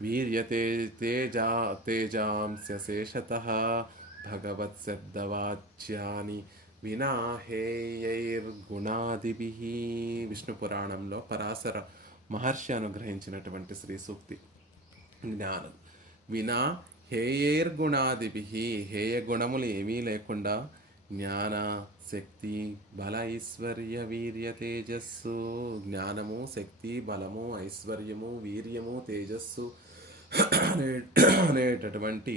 వీర్య తేజాంశ శేషతః భగవత్ శబ్దవాచ్యాని వినా హేయైర్గుణాదిభిః. విష్ణు పురాణంలో పరాశర మహర్షి అనుగ్రహించినటువంటి శ్రీ సూక్తి. జ్ఞానం వినా హేయైర్గుణాదిభిః, హేయ గుణములు ఏమీ లేకుండా జ్ఞాన శక్తి బల ఐశ్వర్య వీర్య తేజస్సు, జ్ఞానము శక్తి బలము ఐశ్వర్యము వీర్యము తేజస్సు అనేటటువంటి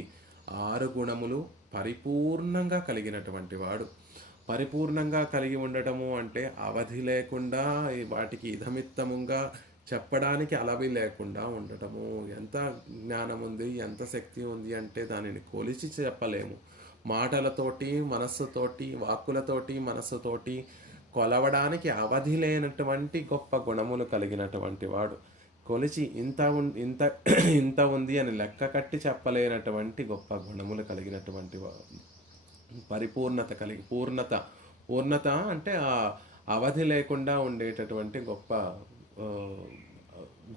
6 గుణములు పరిపూర్ణంగా కలిగినటువంటి వాడు. పరిపూర్ణంగా కలిగి ఉండటము అంటే అవధి లేకుండా వాటికి ఇదమిత్తముగా చెప్పడానికి అలవి లేకుండా ఉండటము. ఎంత జ్ఞానం ఉంది, ఎంత శక్తి ఉంది అంటే దానిని కొలిచి చెప్పలేము. మాటలతోటి, మనస్సుతోటి, వాక్కులతోటి, మనస్సుతోటి కొలవడానికి అవధి లేనటువంటి గొప్ప గుణములు కలిగినటువంటి వాడు. కొలిచి ఇంత ఉంది అని లెక్క కట్టి చెప్పలేనటువంటి గొప్ప గుణములు కలిగినటువంటి పూర్ణత అంటే ఆ అవధి లేకుండా ఉండేటటువంటి గొప్ప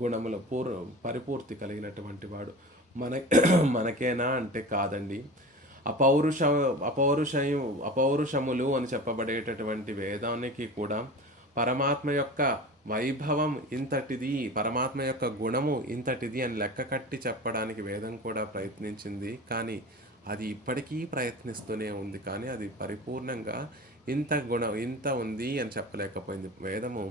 గుణముల పరిపూర్తి కలిగినటువంటి వాడు. మనకేనా అంటే కాదండి. అపౌరుషములు అని చెప్పబడేటటువంటి వేదానికి కూడా పరమాత్మ యొక్క వైభవం ఇంతటిది, పరమాత్మ యొక్క గుణము ఇంతటిది అని లెక్క కట్టి చెప్పడానికి వేదం కూడా ప్రయత్నించింది. కానీ అది ఇప్పటికీ ప్రయత్నిస్తూనే ఉంది. కానీ అది పరిపూర్ణంగా ఇంత ఉంది అని చెప్పలేకపోయింది. వేదము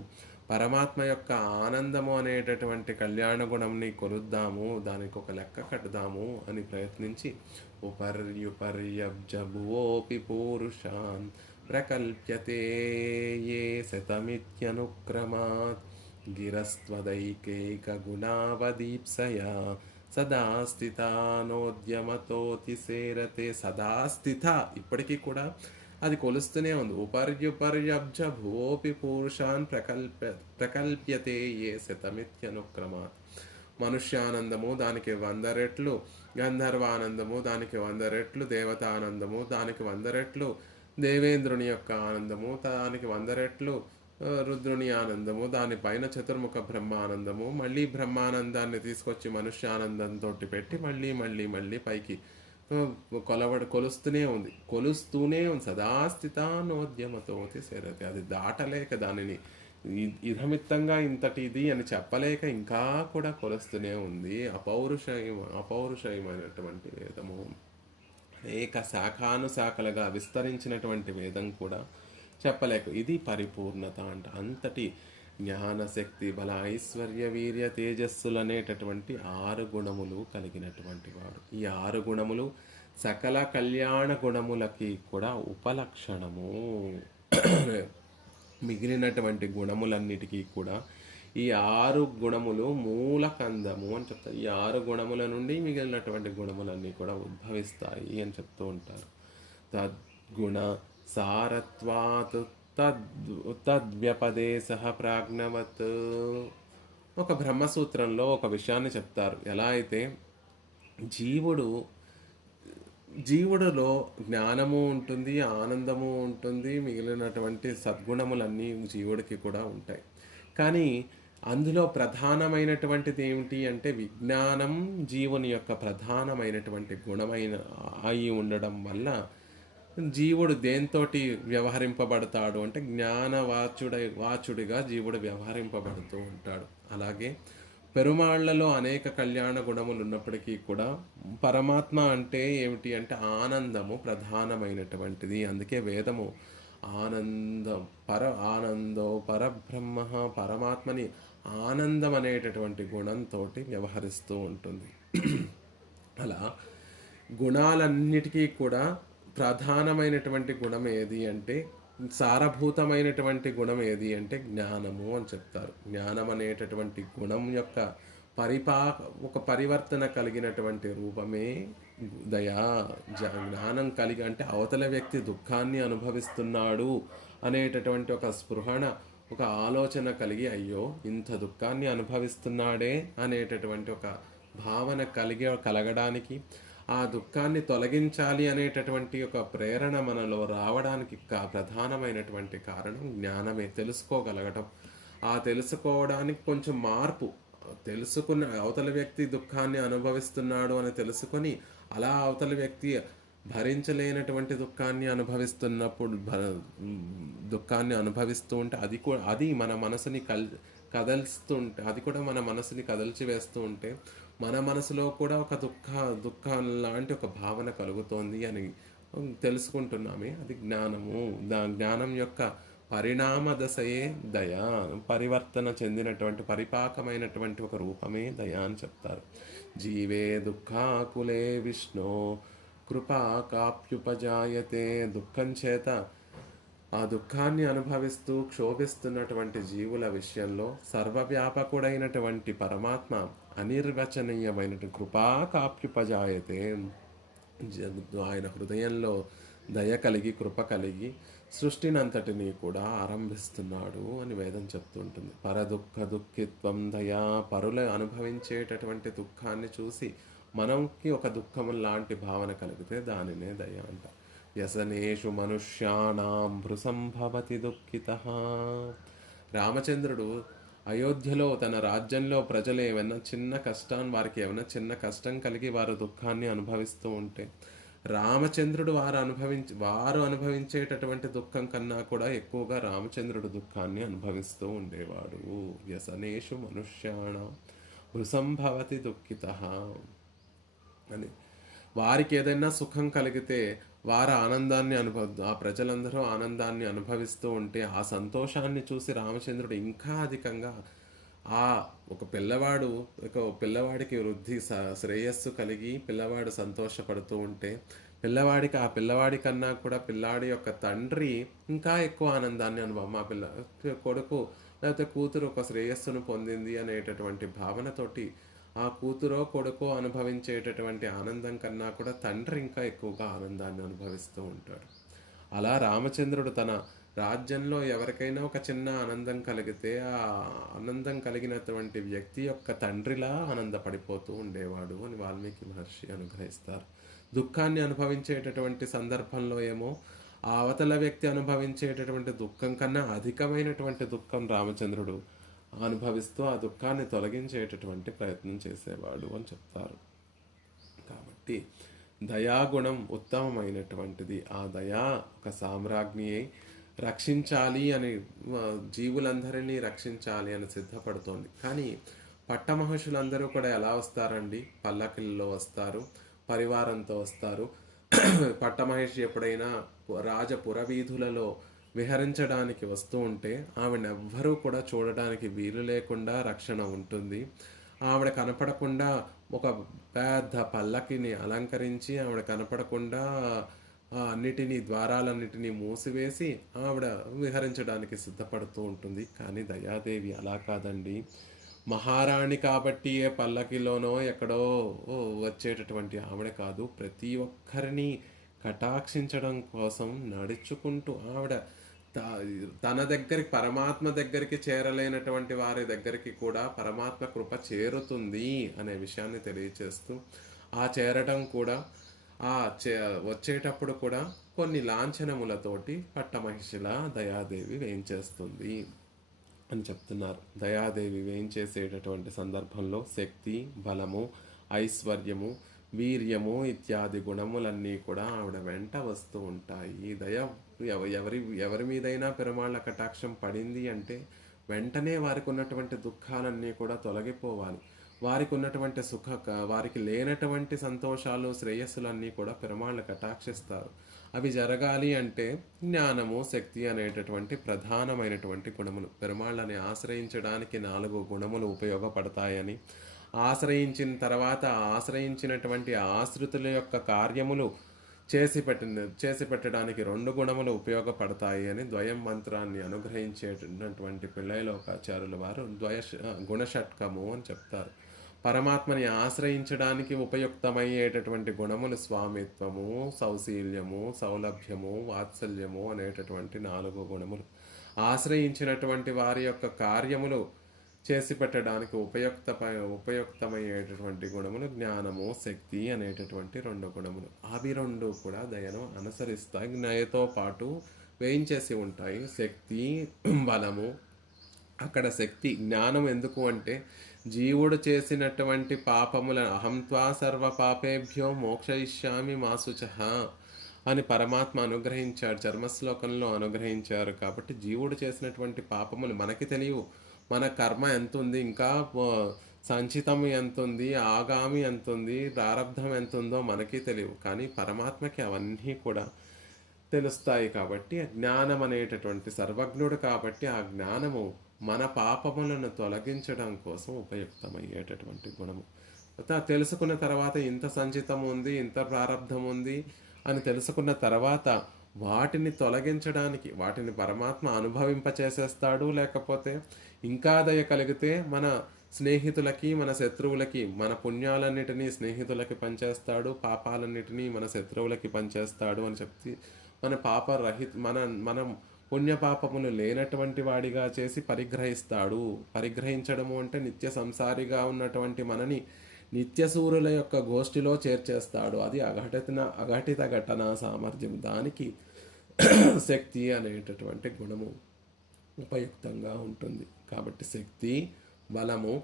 పరమాత్మ యొక్క ఆనందము అనేటటువంటి కళ్యాణ గుణంని కొలుద్దాము, దానికి ఒక లెక్క కట్టుదాము అని ప్రయత్నించి ఉపర్యుపర్యబ్జభువోపి పూరుషాన్ ప్రకల్ప్యతే ఏ శతమిత్యనుక్రమాత్ గిరస్త్వదైకైక గుణావదీప్సయా సదా స్థితానోద్యమతోతి సేరతే. సదా స్థిత, ఇప్పటికీ కూడా అది కొలుస్తూనే ఉంది. ఉపర్యుపర్యబ్జ భువోపి పురుషాన్ ప్రకల్ప్యతే ఏ శతమిత్యనుక్రమాత్. మనుష్యానందము దానికి 100 రెట్లు, గంధర్వానందము దానికి 100 రెట్లు, దేవతానందము దానికి 100 రెట్లు, దేవేంద్రుని యొక్క ఆనందము దానికి 100 రెట్లు, రుద్రుని ఆనందము దానిపైన చతుర్ముఖ బ్రహ్మానందము, మళ్ళీ బ్రహ్మానందాన్ని తీసుకొచ్చి మనుష్యానందంతో పెట్టి మళ్ళీ పైకి కొలుస్తూనే ఉంది. సదాస్థితానోద్యమతోతి సేరతే. అది దాటలేక, దానిని ఇదమిత్తంగా ఇంతటిది అని చెప్పలేక ఇంకా కూడా కొలుస్తూనే ఉంది. అపౌరుషయమైనటువంటి వేదము, అనేక శాఖానుశాఖలుగా విస్తరించినటువంటి వేదం కూడా చెప్పలేక. ఇది పరిపూర్ణత అంట. అంతటి జ్ఞానశక్తి బల ఐశ్వర్య వీర్య తేజస్సులు అనేటటువంటి 6 గుణములు కలిగినటువంటి వాడు. ఈ 6 గుణములు సకల కళ్యాణ గుణములకి కూడా ఉపలక్షణము. మిగిలినటువంటి గుణములన్నిటికీ కూడా ఈ 6 గుణములు మూలకందము అని చెప్తారు. ఈ 6 గుణముల నుండి మిగిలినటువంటి గుణములన్నీ కూడా ఉద్భవిస్తాయి అని చెప్తూ ఉంటారు. తద్గుణ సారత్వాత్ తద్వ్యపదేశ ప్రాజ్ఞవత్. ఒక బ్రహ్మసూత్రంలో ఒక విషయాన్ని చెప్తారు. ఎలా అయితే జీవుడిలో జ్ఞానము ఉంటుంది, ఆనందము ఉంటుంది, మిగిలినటువంటి సద్గుణములన్నీ జీవుడికి కూడా ఉంటాయి. కానీ అందులో ప్రధానమైనటువంటిది ఏమిటి అంటే విజ్ఞానం జీవుని యొక్క ప్రధానమైనటువంటి గుణమైన అయి ఉండడం వల్ల జీవుడు దేంతోటి వ్యవహరింపబడతాడు అంటే వాచుడిగా జీవుడు వ్యవహరింపబడుతూ ఉంటాడు. అలాగే పెరుమాళ్లలో అనేక కళ్యాణ గుణములు ఉన్నప్పటికీ కూడా పరమాత్మ అంటే ఏమిటి అంటే ఆనందము ప్రధానమైనటువంటిది. అందుకే వేదము ఆనందం ఆనందో పరబ్రహ్మ, పరమాత్మని ఆనందం అనేటటువంటి గుణంతో వ్యవహరిస్తూ ఉంటుంది. అలా గుణాలన్నిటికీ కూడా ప్రధానమైనటువంటి గుణం ఏది అంటే, సారభూతమైనటువంటి గుణం ఏది అంటే జ్ఞానము అని చెప్తారు. జ్ఞానం అనేటటువంటి గుణం యొక్క ఒక పరివర్తన కలిగినటువంటి రూపమే దయా. జ్ఞానం కలిగి అంటే అవతల వ్యక్తి దుఃఖాన్ని అనుభవిస్తున్నాడు అనేటటువంటి ఒక స్పృహణ, ఒక ఆలోచన కలిగి అయ్యో ఇంత దుఃఖాన్ని అనుభవిస్తున్నాడే అనేటటువంటి ఒక భావన కలగడానికి, ఆ దుఃఖాన్ని తొలగించాలి అనేటటువంటి ఒక ప్రేరణ మనలో రావడానికి ప్రధానమైనటువంటి కారణం జ్ఞానమే. తెలుసుకోగలగటం. ఆ తెలుసుకోవడానికి కొంచెం మార్పు, తెలుసుకున్న అవతల వ్యక్తి దుఃఖాన్ని అనుభవిస్తున్నాడు అని తెలుసుకొని, అలా అవతల వ్యక్తి భరించలేనటువంటి దుఃఖాన్ని అనుభవిస్తూ ఉంటే అది మన మనసుని కదల్స్తూ ఉంటే, అది కూడా మన మనసుని కదల్చి వేస్తూ ఉంటే మన మనసులో కూడా ఒక దుఃఖం లాంటి ఒక భావన కలుగుతోంది అని తెలుసుకుంటున్నామే, అది జ్ఞానము. జ్ఞానం యొక్క పరిణామ దశయే దయ. పరివర్తన చెందినటువంటి పరిపాకమైనటువంటి ఒక రూపమే దయ అని చెప్తారు. జీవే దుఃఖాకులే విష్ణు కృపా కాప్యుపజాయతే. దుఃఖం చేత ఆ దుఃఖాన్ని అనుభవిస్తూ క్షోభిస్తున్నటువంటి జీవుల విషయంలో సర్వవ్యాపకుడైనటువంటి పరమాత్మ అనిర్వచనీయమైనటువంటి కృపా కాప్యుపజాయతే. ఆయన హృదయంలో దయ కలిగి, కృప కలిగి సృష్టినంతటినీ కూడా ఆరంభిస్తున్నాడు అని వేదం చెప్తుంటుంది. దుఃఖిత్వం దయా. పరులు అనుభవించేటటువంటి దుఃఖాన్ని చూసి మనకి ఒక దుఃఖం లాంటి భావన కలిగితే దానినే దయ అంట. వ్యసనేషు మనుష్యాణం భృసంభవతి దుఃఖితః. రామచంద్రుడు అయోధ్యలో తన రాజ్యంలో ప్రజలు వారికి ఏమైనా చిన్న కష్టం కలిగి వారు దుఃఖాన్ని అనుభవిస్తూ ఉంటే, రామచంద్రుడు వారు అనుభవించేటటువంటి దుఃఖం కన్నా కూడా ఎక్కువగా రామచంద్రుడు దుఃఖాన్ని అనుభవిస్తూ ఉండేవాడు. వ్యసనేషు మనుష్యాణం భృసంభవతి దుఃఖితః అని. వారికి ఏదైనా సుఖం కలిగితే వారు ఆ ప్రజలందరూ ఆనందాన్ని అనుభవిస్తూ ఉంటే ఆ సంతోషాన్ని చూసి రామచంద్రుడు ఇంకా అధికంగా ఒక పిల్లవాడికి వృద్ధి శ్రేయస్సు కలిగి పిల్లవాడు సంతోషపడుతూ ఉంటే ఆ పిల్లవాడి కన్నా కూడా పిల్లాడి యొక్క తండ్రి ఇంకా ఎక్కువ ఆనందాన్ని మా కొడుకు లేకపోతే కూతురు ఒక శ్రేయస్సును పొందింది అనేటటువంటి భావనతోటి ఆ కూతురో కొడుకో అనుభవించేటటువంటి ఆనందం కన్నా కూడా తండ్రి ఇంకా ఎక్కువగా ఆనందాన్ని అనుభవిస్తూ ఉంటాడు. అలా రామచంద్రుడు తన రాజ్యంలో ఎవరికైనా ఒక చిన్న ఆనందం కలిగితే ఆ ఆనందం కలిగినటువంటి వ్యక్తి యొక్క తండ్రిలా ఆనందపడిపోతూ ఉండేవాడు అని వాల్మీకి మహర్షి అనుగ్రహిస్తారు. దుఃఖాన్ని అనుభవించేటటువంటి సందర్భంలో ఏమో ఆ అవతల వ్యక్తి అనుభవించేటటువంటి దుఃఖం కన్నా అధికమైనటువంటి దుఃఖం రామచంద్రుడు అనుభవిస్తూ ఆ దుఃఖాన్ని తొలగించేటటువంటి ప్రయత్నం చేసేవాడు అని చెప్తారు. కాబట్టి దయాగుణం ఉత్తమమైనటువంటిది. ఆ దయా ఒక సామ్రాజ్ఞియే రక్షించాలి అని, జీవులందరినీ రక్షించాలి అని సిద్ధపడుతోంది. కానీ పట్టమహర్షులందరూ కూడా ఎలా వస్తారండి? పల్లకిల్లో వస్తారు, పరివారంతో వస్తారు. పట్టమహర్షి ఎప్పుడైనా పురవీధులలో విహరించడానికి వస్తూ ఉంటే ఆవిడెవ్వరూ కూడా చూడడానికి వీలు లేకుండా రక్షణ ఉంటుంది. ఆవిడ కనపడకుండా ఒక పెద్ద పల్లకిని అలంకరించి ఆవిడ కనపడకుండా ద్వారాలన్నిటినీ మూసివేసి ఆవిడ విహరించడానికి సిద్ధపడుతూ ఉంటుంది. కానీ దయాదేవి అలా కాదండి. మహారాణి కాబట్టి ఏ పల్లకిలోనో ఎక్కడో వచ్చేటటువంటి ఆవిడ కాదు. ప్రతి ఒక్కరిని కటాక్షించడం కోసం నడుచుకుంటూ ఆవిడ తన దగ్గరికి, పరమాత్మ దగ్గరికి చేరలేనటువంటి వారి దగ్గరికి కూడా పరమాత్మ కృప చేరుతుంది అనే విషయాన్ని తెలియచేస్తూ, ఆ చేరటం కూడా వచ్చేటప్పుడు కూడా కొన్ని లాంఛనములతోటి పట్టమహిషిలా దయాదేవి వేయించేస్తుంది అని చెప్తున్నారు. దయాదేవి వేయించేసేటటువంటి సందర్భంలో శక్తి, బలము, ఐశ్వర్యము, వీర్యము ఇత్యాది గుణములన్నీ కూడా ఆవిడ వెంట వస్తూ ఉంటాయి. దయ ఎవరి ఎవరి మీదైనా పెరుమాళ్ళ కటాక్షం పడింది అంటే వెంటనే వారికి ఉన్నటువంటి దుఃఖాలన్నీ కూడా తొలగిపోవాలి. వారికి ఉన్నటువంటి వారికి లేనటువంటి సంతోషాలు శ్రేయస్సులన్నీ కూడా పెరుమాళ్ళు కటాక్షిస్తారు. అవి జరగాలి అంటే జ్ఞానము శక్తి అనేటటువంటి ప్రధానమైనటువంటి గుణములు. పెరుమాళ్ళని ఆశ్రయించడానికి 4 గుణములు ఉపయోగపడతాయని, ఆశ్రయించిన తర్వాత ఆశ్రయించినటువంటి ఆశ్రితుల యొక్క కార్యములు చేసి పెట్టడానికి 2 గుణములు ఉపయోగపడతాయి అని ద్వయం మంత్రాన్ని అనుగ్రహించేటటువంటి పిళ్ళైలోకాచార్యుల వారు గుణషట్కము అని చెప్తారు. పరమాత్మని ఆశ్రయించడానికి ఉపయుక్తమయ్యేటటువంటి గుణములు స్వామిత్వము, సౌశీల్యము, సౌలభ్యము, వాత్సల్యము అనేటటువంటి 4 గుణములు. ఆశ్రయించినటువంటి వారి యొక్క కార్యములు చేసి పెట్టడానికి ఉపయుక్తమయ్యేటటువంటి గుణములు జ్ఞానము శక్తి అనేటటువంటి 2 గుణములు. అవి 2 కూడా దయను అనుసరిస్తాయి. దయతో పాటు వేయించేసి ఉంటాయి. శక్తి బలము. అక్కడ శక్తి జ్ఞానం ఎందుకు అంటే జీవుడు చేసినటువంటి పాపముల అహంత్వా సర్వ పాపేభ్యో మోక్షయిష్యామి మాసుచహ అని పరమాత్మ అనుగ్రహించాడు, చర్మశ్లోకంలో అనుగ్రహించారు. కాబట్టి జీవుడు చేసినటువంటి పాపములు మనకి తెలియవు. మన కర్మ ఎంత ఉంది, ఇంకా సంచితం ఎంత ఉంది, ఆగామి ఎంత ఉంది, ప్రారంధం ఎంత ఉందో మనకి తెలియవు. కానీ పరమాత్మకి అవన్నీ కూడా తెలుస్తాయి. కాబట్టి జ్ఞానం అనేటటువంటి సర్వజ్ఞుడు కాబట్టి ఆ జ్ఞానము మన పాపములను తొలగించడం కోసం ఉపయుక్తమయ్యేటటువంటి గుణము. తెలుసుకున్న తర్వాత ఇంత సంచితం ఉంది, ఇంత ప్రారంధం ఉంది అని తెలుసుకున్న తర్వాత వాటిని తొలగించడానికి వాటిని పరమాత్మ అనుభవింపచేసేస్తాడు. లేకపోతే ఇంకా దయ కలిగితే మన స్నేహితులకి మన శత్రువులకి మన పుణ్యాలన్నిటినీ స్నేహితులకి పనిచేస్తాడు, పాపాలన్నిటినీ మన శత్రువులకి పనిచేస్తాడు అని చెప్పి మన మనం పుణ్యపాపములు లేనటువంటి వాడిగా చేసి పరిగ్రహిస్తాడు. పరిగ్రహించడము అంటే నిత్య సంసారిగా ఉన్నటువంటి మనని నిత్యసూరుల యొక్క గోష్ఠిలో చేర్చేస్తాడు. అది అఘటిత ఘటన సామర్థ్యం. దానికి శక్తి అనేటటువంటి గుణము ఉపయుక్తంగా ఉంటుంది. కాబట్టి శక్తి బలము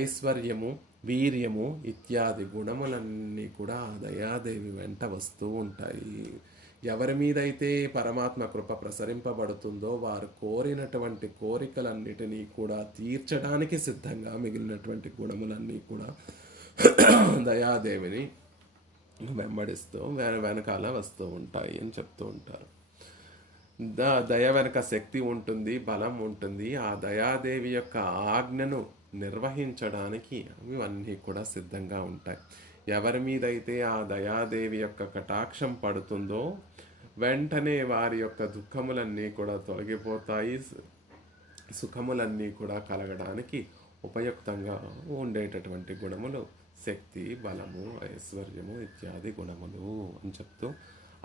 ఐశ్వర్యము వీర్యము ఇత్యాది గుణములన్నీ కూడా దయాదేవి వెంట వస్తూ ఉంటాయి. ఎవరి మీదైతే పరమాత్మ కృప ప్రసరింపబడుతుందో వారు కోరినటువంటి కోరికలన్నిటినీ కూడా తీర్చడానికి సిద్ధంగా మిగిలినటువంటి గుణములన్నీ కూడా దయాదేవిని వెంబడిస్తూ వెనకాల వస్తూ ఉంటాయి అని చెప్తూ ఉంటారు. దయ వెనక శక్తి ఉంటుంది, బలం ఉంటుంది. ఆ దయాదేవి యొక్క ఆజ్ఞను నిర్వహించడానికి ఇవన్నీ కూడా సిద్ధంగా ఉంటాయి. ఎవరి మీదైతే ఆ దయాదేవి యొక్క కటాక్షం పడుతుందో వెంటనే వారి యొక్క దుఃఖములన్నీ కూడా తొలగిపోతాయి, సుఖములన్నీ కూడా కలగడానికి ఉపయుక్తంగా ఉండేటటువంటి గుణములు శక్తి బలము ఐశ్వర్యము ఇత్యాది గుణములు అని చెప్తూ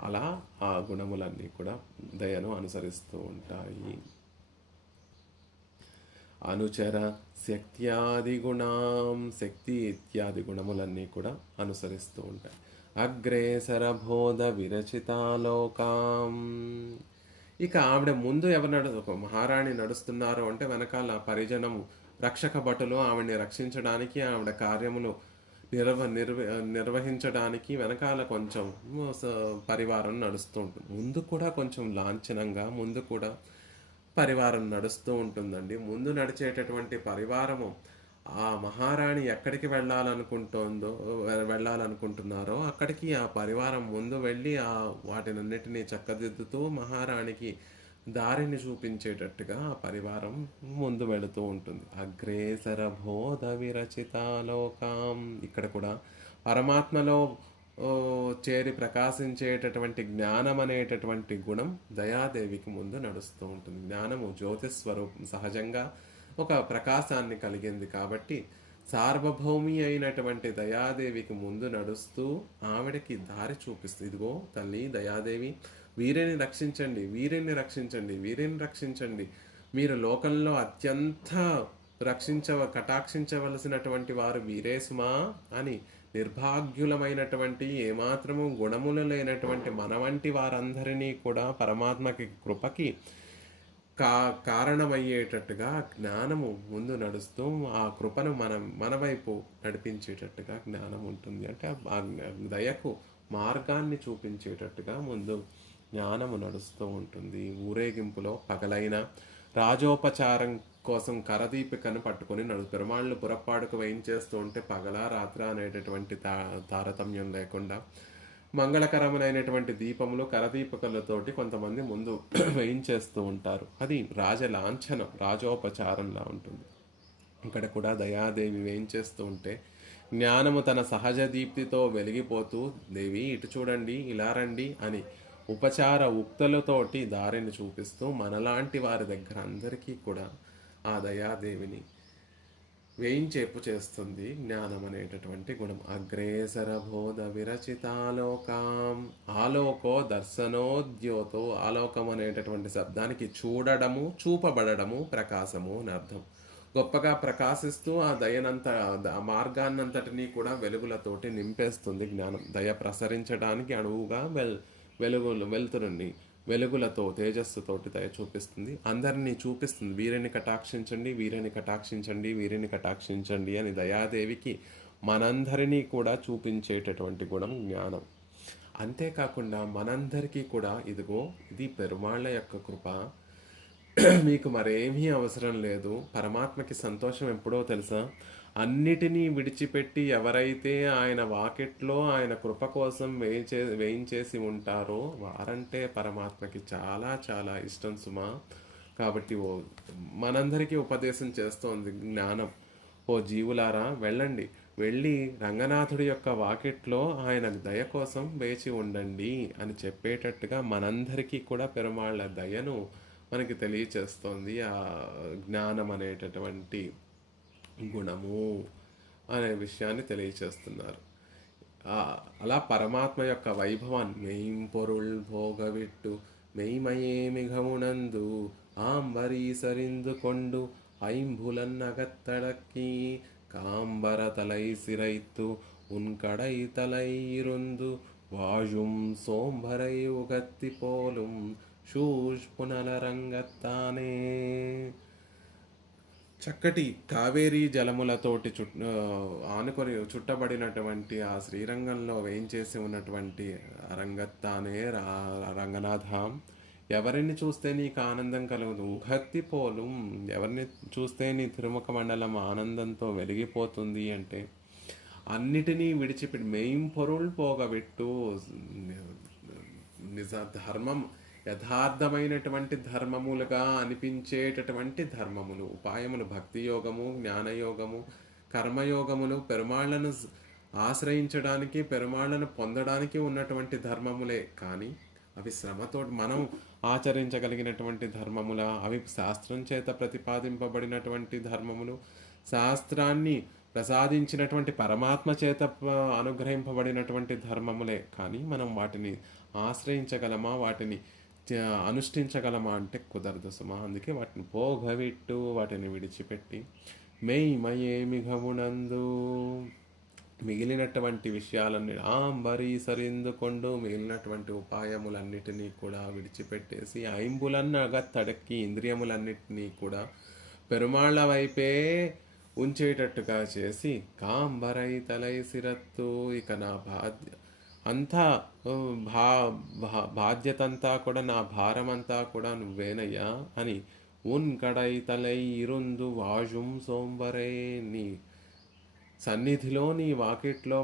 అలా ఆ గుణములన్నీ కూడా దయను అనుసరిస్తూ ఉంటాయి. అనుచర శక్త్యాది గుణం శక్తి ఇత్యాది గుణములన్నీ కూడా అనుసరిస్తూ ఉంటాయి. అగ్రేసర బోధ విరచితాలోకం. ఇక ఆవిడ ముందు ఒక మహారాణి నడుస్తున్నారు అంటే వెనకాల పరిజనము రక్షక భటులు ఆవిడని రక్షించడానికి ఆవిడ కార్యములు నిర్వహించడానికి వెనకాల కొంచెం పరివారం నడుస్తూ ఉంటుంది. ముందు కూడా కొంచెం లాంఛనంగా ముందు కూడా పరివారం నడుస్తూ ఉంటుందండి. ముందు నడిచేటటువంటి పరివారము ఆ మహారాణి ఎక్కడికి వెళ్ళాలనుకుంటున్నారో అక్కడికి ఆ పరివారం ముందు వెళ్ళి వాటినన్నిటినీ చక్కదిద్దుతూ మహారాణికి దారిని చూపించేటట్టుగా ఆ పరివారం ముందు వెళుతూ ఉంటుంది. అగ్రేసర బోధ విరచితాలోకం. ఇక్కడ కూడా పరమాత్మలో చేరి ప్రకాశించేటటువంటి జ్ఞానం అనేటటువంటి గుణం దయాదేవికి ముందు నడుస్తూ ఉంటుంది. జ్ఞానము జ్యోతిస్వరూపం, సహజంగా ఒక ప్రకాశాన్ని కలిగింది కాబట్టి సార్వభౌమి అయినటువంటి దయాదేవికి ముందు నడుస్తూ ఆవిడకి దారి చూపిస్తుంది. ఇదిగో తల్లి దయాదేవి, వీరిని రక్షించండి, వీరిని రక్షించండి, వీరిని రక్షించండి, మీరు లోకంలో అత్యంత కటాక్షించవలసినటువంటి వారు వీరే సుమా అని నిర్భాగ్యులమైనటువంటి ఏమాత్రము గుణములు లేనటువంటి మన వంటి వారందరినీ కూడా పరమాత్మకి కృపకి కా కారణమయ్యేటట్టుగా జ్ఞానము ముందు నడుస్తూ ఆ కృపను మన వైపు నడిపించేటట్టుగా జ్ఞానం ఉంటుంది. అంటే ఆ దయకు మార్గాన్ని చూపించేటట్టుగా ముందు జ్ఞానము నడుస్తూ ఉంటుంది. ఊరేగింపులో పగలైన రాజోపచారం కోసం కరదీపికను పట్టుకొని పెరుమాళ్ళు పురప్పాడుకు వేయించేస్తూ ఉంటే పగల రాత్ర అనేటటువంటి తారతమ్యం లేకుండా మంగళకరమైనటువంటి దీపములు కరదీపకులతోటి కొంతమంది ముందు వేయించేస్తూ ఉంటారు. అది రాజలాంఛనం, రాజోపచారంలా ఉంటుంది. ఇక్కడ కూడా దయాదేవి వేయించేస్తూ ఉంటే జ్ఞానము తన సహజ దీప్తితో వెలిగిపోతూ, దేవి ఇటు చూడండి, ఇలా రండి అని ఉపచార ఉక్తులతోటి దారిని చూపిస్తూ మనలాంటి వారి దగ్గర అందరికీ కూడా ఆ దయాదేవిని వేయించేపు చేస్తుంది జ్ఞానం అనేటటువంటి గుణం. అగ్రేసర బోధ విరచితాలోకం, ఆలోకో దర్శనోద్యోతో, ఆలోకం అనేటటువంటి శబ్దానికి చూడడము, చూపబడము, ప్రకాశము అని అర్థం. గొప్పగా ప్రకాశిస్తూ ఆ దయనంత ఆ మార్గాన్నంతటినీ కూడా వెలుగులతోటి నింపేస్తుంది జ్ఞానం. దయ ప్రసరించడానికి అణువుగా వెలుతురుని వెలుగులతో తేజస్సుతోటి దయ చూపిస్తుంది. అందరినీ చూపిస్తుంది. వీరిని కటాక్షించండి, వీరిని కటాక్షించండి, వీరిని కటాక్షించండి అని దయాదేవికి మనందరినీ కూడా చూపించేటటువంటి గుణం జ్ఞానం. అంతేకాకుండా మనందరికీ కూడా ఇదిగో ఇది పెరుమాళ్ళ యొక్క కృప, మీకు మరేమీ అవసరం లేదు. పరమాత్మకి సంతోషం ఎప్పుడో తెలుసా? అన్నిటినీ విడిచిపెట్టి ఎవరైతే ఆయన వాకిట్లో ఆయన కృప కోసం వేయించేసి ఉంటారో వారంటే పరమాత్మకి చాలా చాలా ఇష్టం సుమా. కాబట్టి మనందరికీ ఉపదేశం చేస్తోంది జ్ఞానం. ఓ జీవులారా, వెళ్ళండి, వెళ్ళి రంగనాథుడి యొక్క వాకిట్లో ఆయన దయ కోసం వేచి ఉండండి అని చెప్పేటట్టుగా మనందరికీ కూడా పెరుమాళ్ళ దయను మనకి తెలియచేస్తోంది ఆ జ్ఞానం అనేటటువంటి గుణము అనే విషయాన్ని తెలియచేస్తున్నారు. అలా పరమాత్మ యొక్క వైభవాన్ని మెయింపొరుల్ భోగవిట్టు మెయిమయే మిఘమునందు ఆంబరీసరిందు కొండు ஐம்புலன்னகத்தடக்கி காம்பர தலை சிரைத்து உன் கடை தலை இருந்து வாழும் சோம்பரை உகத்தி போலும் శూష్పునలరంగత్తానే. చక్కటి కావేరీ జలములతోటి ఆనుకొని చుట్టబడినటువంటి ఆ శ్రీరంగంలో వేయించేసి ఉన్నటువంటి రంగత్తానే రంగనాథ, ఎవరిని చూస్తే నీకు ఆనందం కలుగుదు. ఉహత్తి పోలు, ఎవరిని చూస్తే నీ తిరుముఖ మండలం ఆనందంతో వెలిగిపోతుంది అంటే అన్నిటినీ విడిచిపెట్టి మెయిం పొరుల్ పోగబెట్టు, నిజ ధర్మం యథార్థమైనటువంటి ధర్మములుగా అనిపించేటటువంటి ధర్మములు, ఉపాయములు, భక్తి యోగము, జ్ఞానయోగము, కర్మయోగములు పెరుమాళ్లను ఆశ్రయించడానికి, పెరుమాళ్లను పొందడానికి ఉన్నటువంటి ధర్మములే. కానీ అవి శ్రమతో మనం ఆచరించగలిగినటువంటి ధర్మముల, అవి శాస్త్రం చేత ప్రతిపాదింపబడినటువంటి ధర్మములు, శాస్త్రాన్ని ప్రసాదించినటువంటి పరమాత్మ చేత అనుగ్రహింపబడినటువంటి ధర్మములే. కానీ మనం వాటిని ఆశ్రయించగలమా, వాటిని అనుష్ఠించగలమా అంటే కుదరదు సుమా. అందుకే వాటిని పోగవిట్టు, వాటిని విడిచిపెట్టి మెయిమయే మిఘమునందు, మిగిలినటువంటి విషయాలన్నీ ఆంబరీసరిందుకొండు, మిగిలినటువంటి ఉపాయములన్నిటినీ కూడా విడిచిపెట్టేసి ఐంబులన్నగా తడక్కి, ఇంద్రియములన్నిటినీ కూడా పెరుమాళ్ళ వైపే ఉంచేటట్టుగా చేసి కాంబరై తలై సిరత్తు, ఇక నా అంతా బాధ్యతంతా కూడా, నా భారమంతా కూడా నువ్వేనయ్యా అని ఉన్ కడై తలై ఇరుందు వాజుం సోంబరే, నీ సన్నిధిలో నీ వాకిట్లో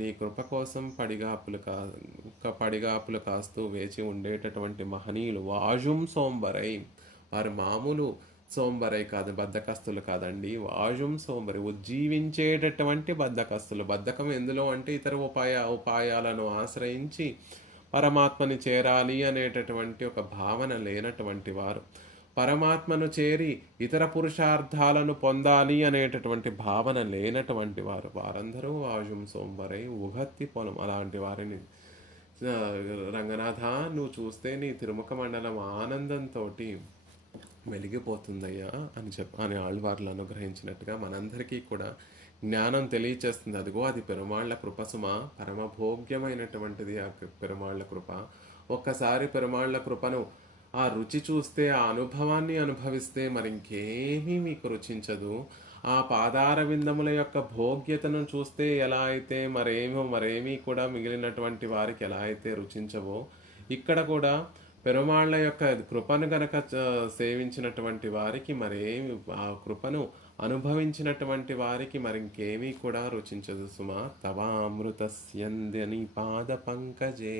నీ కృప కోసం పడిగాపులు కాస్తూ వేచి ఉండేటటువంటి మహనీయులు. వాజుం సోంబరై, వారు మామూలు సోంబరై కాదు, బద్ధకస్తులు కాదండి. వాజుం సోంబరి, ఉజ్జీవించేటటువంటి బద్ధకస్తులు. బద్ధకం ఎందులో అంటే ఇతర ఉపాయాలను ఆశ్రయించి పరమాత్మని చేరాలి అనేటటువంటి ఒక భావన లేనటువంటి వారు, పరమాత్మను చేరి ఇతర పురుషార్థాలను పొందాలి అనేటటువంటి భావన లేనటువంటి వారు, వారందరూ వాజుం సోంబరై ఉగత్తి పొలం. అలాంటి వారిని రంగనాథ, నువ్వు చూస్తే నీ తిరుముఖ మండలం ఆనందంతో వెలిగిపోతుందయ్యా అని ఆళ్వార్లు అనుగ్రహించినట్టుగా మనందరికీ కూడా జ్ఞానం తెలియచేస్తుంది. అదిగో అది పెరుమాళ్ల కృప సుమా, పరమభోగ్యమైనటువంటిది ఆ పెరుమాళ్ల కృప. ఒక్కసారి పెరుమాళ్ల కృపను ఆ రుచి చూస్తే, ఆ అనుభవాన్ని అనుభవిస్తే మరింకేమీ మీకు రుచించదు. ఆ పాదార విందముల యొక్క భోగ్యతను చూస్తే ఎలా అయితే మరేమీ కూడా మిగిలినటువంటి వారికి ఎలా అయితే రుచించవో, ఇక్కడ కూడా పెరుమాళ్ళ యొక్క కృపను గనక సేవించినటువంటి వారికి మరేమి, ఆ కృపను అనుభవించినటువంటి వారికి మరింకేమీ కూడా రుచించదు సుమా. తవామృతస్యందని పాద పంకజే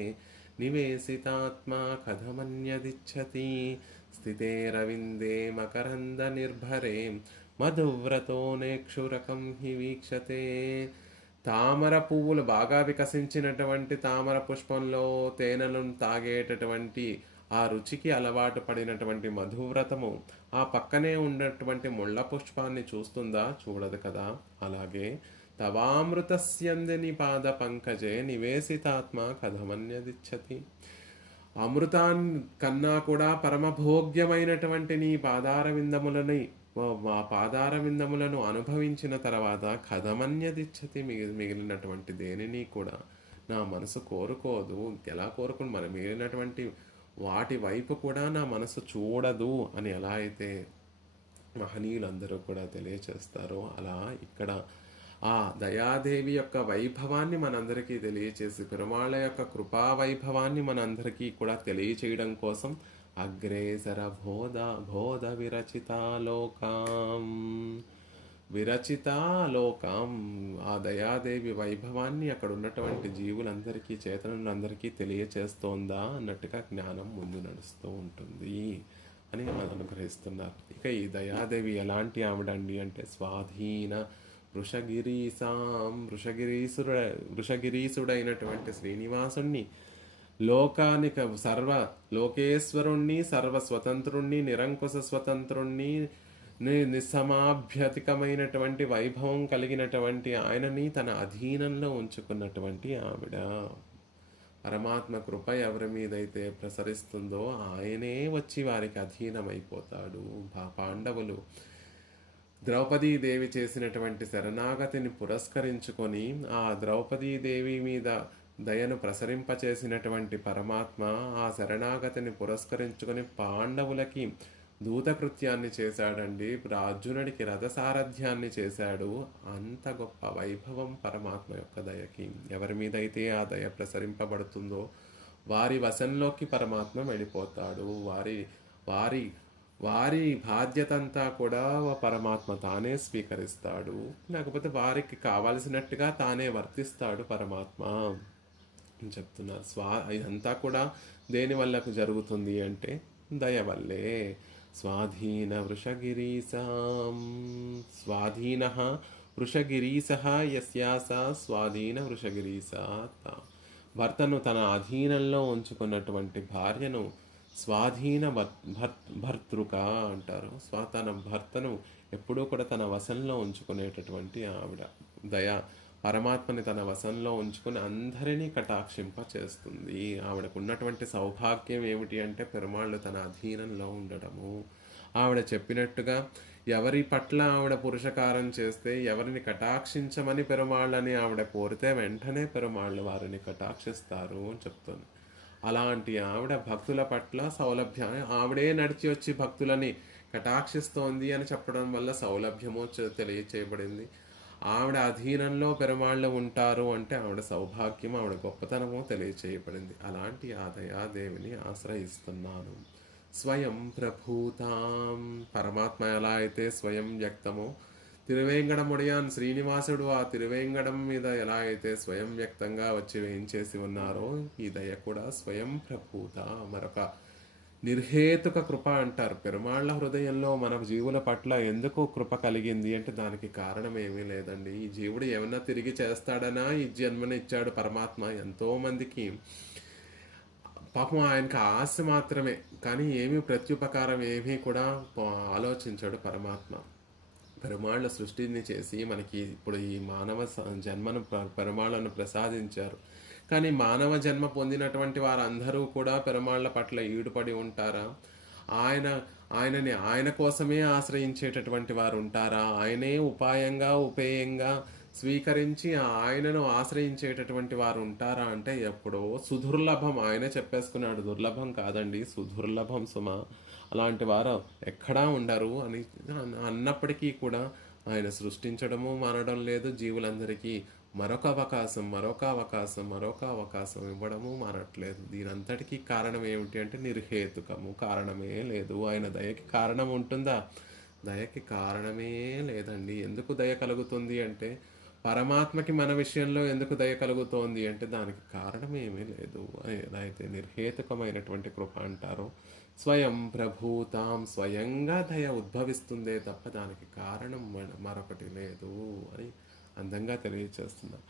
నివేశితాత్మా కథమన్యదిచ్చతి స్థితే రవిందే మకరంద నిర్భరే మధువ్రతో నేక్షురకం హి వీక్షతే. తామర పువ్వులు బాగా వికసించినటువంటి తామర పుష్పంలో తేనెలను తాగేటటువంటి ఆ రుచికి అలవాటు పడినటువంటి మధువ్రతము ఆ పక్కనే ఉన్నటువంటి ముళ్ళ పుష్పాన్ని చూస్తుందా? చూడదు కదా. అలాగే తవామృతస్యందని పాద పంకజే నివేశితాత్మ కథమన్యదిచ్చతి. అమృతాన్ కన్నా కూడా పరమభోగ్యమైనటువంటి నీ పాదార విందములని, మా పాదార విందములను అనుభవించిన తర్వాత కథమన్యదిచ్చతి, మిగిలినటువంటి దేనిని కూడా నా మనసు కోరుకోదు. ఎలా కోరుకుని మన మిగిలినటువంటి వాటి వైపు కూడా నా మనసు చూడదు అని ఎలా అయితే మహనీయులందరూ కూడా తెలియచేస్తారో, అలా ఇక్కడ ఆ దయాదేవి యొక్క వైభవాన్ని మనందరికీ తెలియచేసి, పెరుమాళ్ళ యొక్క కృపా వైభవాన్ని మనందరికీ కూడా తెలియచేయడం కోసం అగ్రేసర బోధ విరచితాలోకం ఆ దయాదేవి వైభవాన్ని అక్కడ ఉన్నటువంటి జీవులందరికీ, చేతనులందరికీ తెలియచేస్తోందా అన్నట్టుగా జ్ఞానం ముందు నడుస్తూ ఉంటుంది అని మనం అనుగ్రహిస్తున్నారు. ఇక ఈ దయాదేవి ఎలాంటి ఆవిడండి అంటే స్వాధీన వృషగిరీసుడైనటువంటి శ్రీనివాసుణ్ణి, లోకానికి లోకేశ్వరుణ్ణి, సర్వస్వతంత్రుణ్ణి, నిరంకుశ స్వతంత్రుణ్ణి, నిస్సమాభ్యతికమైనటువంటి వైభవం కలిగినటువంటి ఆయనని తన అధీనంలో ఉంచుకున్నటువంటి ఆవిడ. పరమాత్మ కృప ఎవరి మీదైతే ప్రసరిస్తుందో ఆయనే వచ్చి వారికి అధీనమైపోతాడు. పాండవులు ద్రౌపదీదేవి చేసినటువంటి శరణాగతిని పురస్కరించుకొని ఆ ద్రౌపదీదేవి మీద దయను ప్రసరింపచేసినటువంటి పరమాత్మ ఆ శరణాగతిని పురస్కరించుకొని పాండవులకి దూతకృత్యాన్ని చేశాడండి. అర్జునుడికి రథసారథ్యాన్ని చేశాడు. అంత గొప్ప వైభవం పరమాత్మ యొక్క దయకి. ఎవరి మీదైతే ఆ దయ ప్రసరింపబడుతుందో వారి వశంలోకి పరమాత్మ వెళ్ళిపోతాడు. వారి వారి వారి బాధ్యత అంతా కూడా పరమాత్మ తానే స్వీకరిస్తాడు. లేకపోతే వారికి కావలసినట్టుగా తానే వర్తిస్తాడు పరమాత్మ అని చెప్తున్నారు. ఇదంతా కూడా దేని వల్ల జరుగుతుంది అంటే దయ వల్లే. స్వాధీన వృషగిరీస యస్యాస స్వాధీన వృషగిరీస. భర్తను తన అధీనంలో ఉంచుకున్నటువంటి భార్యను స్వాధీన భర్తృక అంటారు. తన భర్తను ఎప్పుడూ కూడా తన వశంలో ఉంచుకునేటటువంటి ఆవిడ. దయ పరమాత్మని తన వశంలో ఉంచుకుని అందరినీ కటాక్షింప చేస్తుంది. ఆవిడకు ఉన్నటువంటి సౌభాగ్యం ఏమిటి అంటే పెరుమాళ్ళు తన అధీనంలో ఉండడము. ఆవిడ చెప్పినట్టుగా ఎవరి పట్ల ఆవిడ పురుషకారం చేస్తే, ఎవరిని కటాక్షించమని పెరుమాళ్ళని ఆవిడ కోరితే వెంటనే పెరుమాళ్ళు వారిని కటాక్షిస్తారు అని చెప్తుంది. అలాంటి ఆవిడ భక్తుల పట్ల సౌలభ్యం, ఆవిడే నడిచి వచ్చి భక్తులని కటాక్షిస్తోంది అని చెప్పడం వల్ల సౌలభ్యము తెలియచేయబడింది. ఆవిడ అధీనంలో పెరుమాళ్ళు ఉంటారు అంటే ఆవిడ సౌభాగ్యం, ఆవిడ గొప్పతనము తెలియచేయబడింది. అలాంటి ఆ దయాదేవిని ఆశ్రయిస్తున్నాను. స్వయం ప్రభూతాం, పరమాత్మ ఎలా అయితే స్వయం వ్యక్తమో, తిరువేంగడముడియాన్ శ్రీనివాసుడు ఆ తిరువేంగడం మీద ఎలా అయితే స్వయం వ్యక్తంగా వచ్చి వేయించేసి ఉన్నారో, ఈ దయ కూడా స్వయం ప్రభూత, మరొక నిర్హేతుక కృప అంటారు. పెరుమాళ్ళ హృదయంలో మన జీవుల పట్ల ఎందుకు కృప కలిగింది అంటే దానికి కారణం ఏమీ లేదండి. ఈ జీవుడు ఏమన్నా తిరిగి చేస్తాడనా ఈ జన్మని ఇచ్చాడు పరమాత్మ. ఎంతోమందికి పాపం ఆయనకు ఆశ మాత్రమే, కానీ ఏమీ ప్రత్యుపకారం ఏమీ కూడా ఆలోచించాడు పరమాత్మ. పెరుమాళ్ళ సృష్టిని చేసి మనకి ఇప్పుడు ఈ మానవ జన్మను పెరుమాళ్ళను ప్రసాదించారు. కానీ మానవ జన్మ పొందినటువంటి వారందరూ కూడా పెరుమాళ్ళ పట్ల ఈడుపడి ఉంటారా? ఆయనని ఆయన కోసమే ఆశ్రయించేటటువంటి వారు ఉంటారా? ఆయనే ఉపాయంగా ఉపేయంగా స్వీకరించి ఆయనను ఆశ్రయించేటటువంటి వారు ఉంటారా అంటే ఎప్పుడో సుదుర్లభం. ఆయనే చెప్పేసుకున్నాడు, దుర్లభం కాదండి, సుదుర్లభం సుమ. అలాంటి వారు ఎక్కడా ఉండరు అని అన్నప్పటికీ కూడా ఆయన సృష్టించడము మానడం లేదు. జీవులందరికీ మరొక అవకాశం, మరొక అవకాశం, మరొక అవకాశం ఇవ్వడము మానట్లేదు. దీనంతటికీ కారణం ఏమిటి అంటే నిర్హేతుకము, కారణమే లేదు. ఆయన దయకి కారణం ఉంటుందా? దయకి కారణమే లేదండి. ఎందుకు దయ కలుగుతుంది అంటే, పరమాత్మకి మన విషయంలో ఎందుకు దయ కలుగుతోంది అంటే దానికి కారణం ఏమీ లేదు. ఏదైతే నిర్హేతుకమైనటువంటి కృప అంటారో, స్వయం ప్రభూతాం, స్వయంగా దయ ఉద్భవిస్తుందే తప్ప దానికి కారణం మరొకటి లేదు అని అందంగా తెలియచేస్తున్నారు.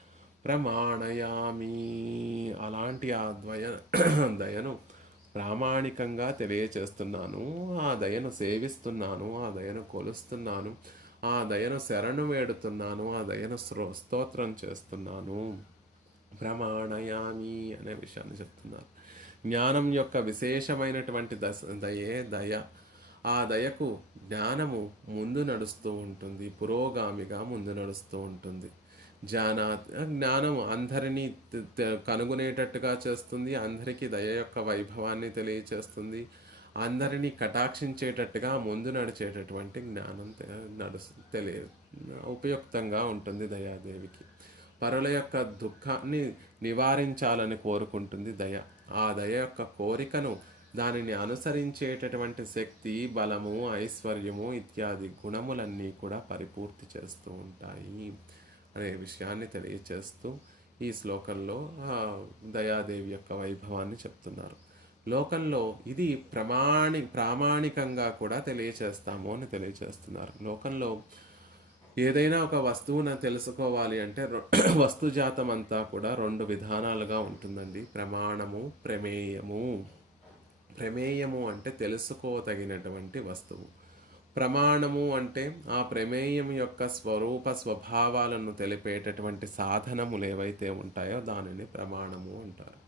ప్రమాణయామి, అలాంటి ఆ దయను ప్రామాణికంగా తెలియచేస్తున్నాను. ఆ దయను సేవిస్తున్నాను, ఆ దయను కొలుస్తున్నాను, ఆ దయను శరణు వేడుతున్నాను, ఆ దయను స్తోత్రం చేస్తున్నాను. ప్రమాణయామి అనే విషయాన్ని చెప్తున్నారు. జ్ఞానం యొక్క విశేషమైనటువంటి దయే దయ. ఆ దయకు జ్ఞానము ముందు నడుస్తూ ఉంటుంది, పురోగామిగా ముందు నడుస్తూ ఉంటుంది. జ్ఞానం అందరినీ కనుగొనేటట్టుగా చేస్తుంది, అందరికీ దయ యొక్క వైభవాన్ని తెలియచేస్తుంది, అందరినీ కటాక్షించేటట్టుగా ముందు నడిచేటటువంటి జ్ఞానం ఉపయుక్తంగా ఉంటుంది దయాదేవికి. పరుల యొక్క దుఃఖాన్ని నివారించాలని కోరుకుంటుంది దయ. ఆ దయ యొక్క కోరికను, దానిని అనుసరించేటటువంటి శక్తి, బలము, ఐశ్వర్యము ఇత్యాది గుణములన్నీ కూడా పరిపూర్తి చేస్తూ ఉంటాయి అనే విషయాన్ని తెలియచేస్తూ ఈ శ్లోకంలో దయాదేవి యొక్క వైభవాన్ని చెప్తున్నారు. లోకంలో ఇది ప్రామాణికంగా కూడా తెలియచేస్తాము అని తెలియచేస్తున్నారు. లోకంలో ఏదైనా ఒక వస్తువును తెలుసుకోవాలి అంటే వస్తుజాతం అంతా కూడా రెండు విధానాలుగా ఉంటుందండి. ప్రమాణము, ప్రమేయము. ప్రమేయము అంటే తెలుసుకోదగినటువంటి వస్తువు. ప్రమాణము అంటే ఆ ప్రమేయం యొక్క స్వరూప స్వభావాలను తెలిపేటటువంటి సాధనములు ఏవైతే ఉంటాయో దానిని ప్రమాణము అంటారు.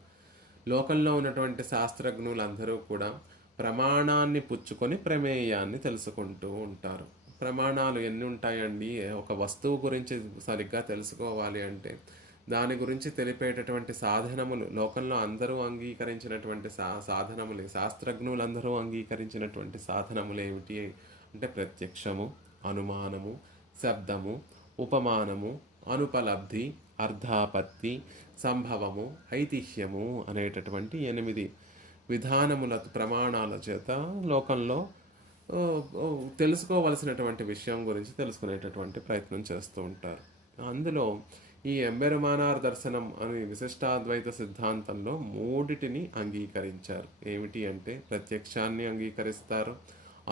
లోకంలో ఉన్నటువంటి శాస్త్రజ్ఞులందరూ కూడా ప్రమాణాన్ని పుచ్చుకొని ప్రమేయాన్ని తెలుసుకుంటూ ఉంటారు. ప్రమాణాలు ఎన్ని ఉంటాయండి? ఒక వస్తువు గురించి సరిగ్గా తెలుసుకోవాలి అంటే దాని గురించి తెలిపేటటువంటి సాధనములు లోకంలో అందరూ అంగీకరించినటువంటి సాధనములే. శాస్త్రజ్ఞులందరూ అంగీకరించినటువంటి సాధనములు ఏమిటి అంటే ప్రత్యక్షము, అనుమానము, శబ్దము, ఉపమానము, అనుపలబ్ధి, అర్ధాపత్తి, సంభవము, ఐతిహ్యము అనేటటువంటి 8 విధానముల ప్రమాణాల చేత లోకంలో తెలుసుకోవలసినటువంటి విషయం గురించి తెలుసుకునేటటువంటి ప్రయత్నం చేస్తూ ఉంటారు. అందులో ఈ ఎంబెరుమానార్ దర్శనం అనే విశిష్టాద్వైత సిద్ధాంతంలో 3టిని అంగీకరించారు. ఏమిటి అంటే ప్రత్యక్షాన్ని అంగీకరిస్తారు,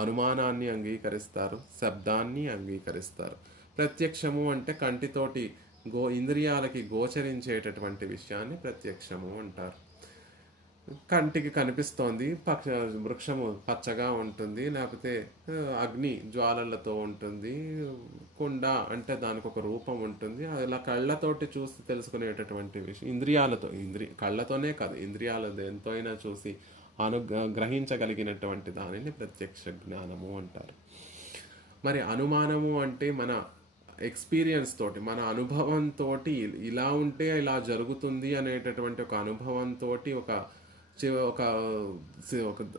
అనుమానాన్ని అంగీకరిస్తారు, శబ్దాన్ని అంగీకరిస్తారు. ప్రత్యక్షము అంటే కంటితోటి ఇంద్రియాలకి గోచరించేటటువంటి విషయాన్ని ప్రత్యక్షము అంటారు. కంటికి కనిపిస్తోంది, వృక్షము పచ్చగా ఉంటుంది, లేకపోతే అగ్ని జ్వాలలతో ఉంటుంది, కుండ అంటే దానికి ఒక రూపం ఉంటుంది. అలా కళ్ళతోటి చూసి తెలుసుకునేటటువంటి విషయం ఇంద్రియాలతో, కళ్ళతోనే కాదు, ఇంద్రియాల దేంతో అయినా చూసి గ్రహించగలిగినటువంటి దానిని ప్రత్యక్ష జ్ఞానము అంటారు. మరి అనుమానము అంటే మన ఎక్స్పీరియన్స్ తోటి, మన అనుభవంతో, ఇలా ఉంటే ఇలా జరుగుతుంది అనేటటువంటి ఒక అనుభవంతో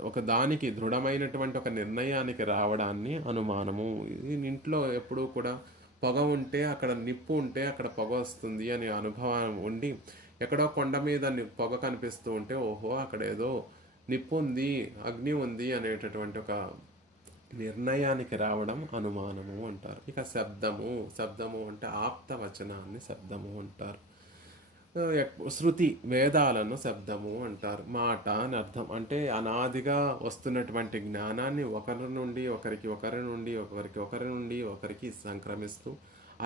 ఒక దానికి దృఢమైనటువంటి ఒక నిర్ణయానికి రావడాన్ని అనుమానము. ఇంట్లో ఎప్పుడూ కూడా పొగ ఉంటే అక్కడ నిప్పు ఉంటే అక్కడ పొగ వస్తుంది అనే అనుభవం ఉండి, ఎక్కడో కొండ మీద పొగ కనిపిస్తూ ఉంటే ఓహో అక్కడ ఏదో నిప్పు ఉంది, అగ్ని ఉంది అనేటటువంటి ఒక నిర్ణయానికి రావడం అనుమానము అంటారు. ఇక శబ్దము అంటే ఆప్త వచనాన్ని శబ్దము అంటారు. శృతి, వేదాలను శబ్దము అంటారు. మాట అని అర్థం. అంటే అనాదిగా వస్తున్నటువంటి జ్ఞానాన్ని ఒకరి నుండి ఒకరికి సంక్రమిస్తూ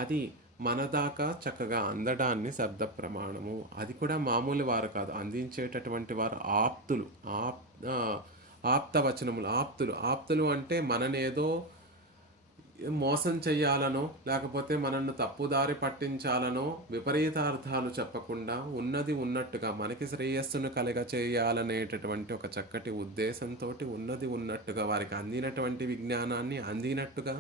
అది మన దాకా చక్కగా అందడాన్ని శబ్ద ప్రమాణము. అది కూడా మామూలు వారు కాదు, అందించేటటువంటి వారు ఆప్తులు. ఆప్తవచనములు, ఆప్తులు అంటే మననేదో మోసం చెయ్యాలనో లేకపోతే మనల్ని తప్పుదారి పట్టించాలనో విపరీతార్థాలు చెప్పకుండా ఉన్నది ఉన్నట్టుగా మనకి శ్రేయస్సును కలగ చేయాలనేటటువంటి ఒక చక్కటి ఉద్దేశంతో ఉన్నది ఉన్నట్టుగా వారికి అందినటువంటి విజ్ఞానాన్ని అందినట్టుగా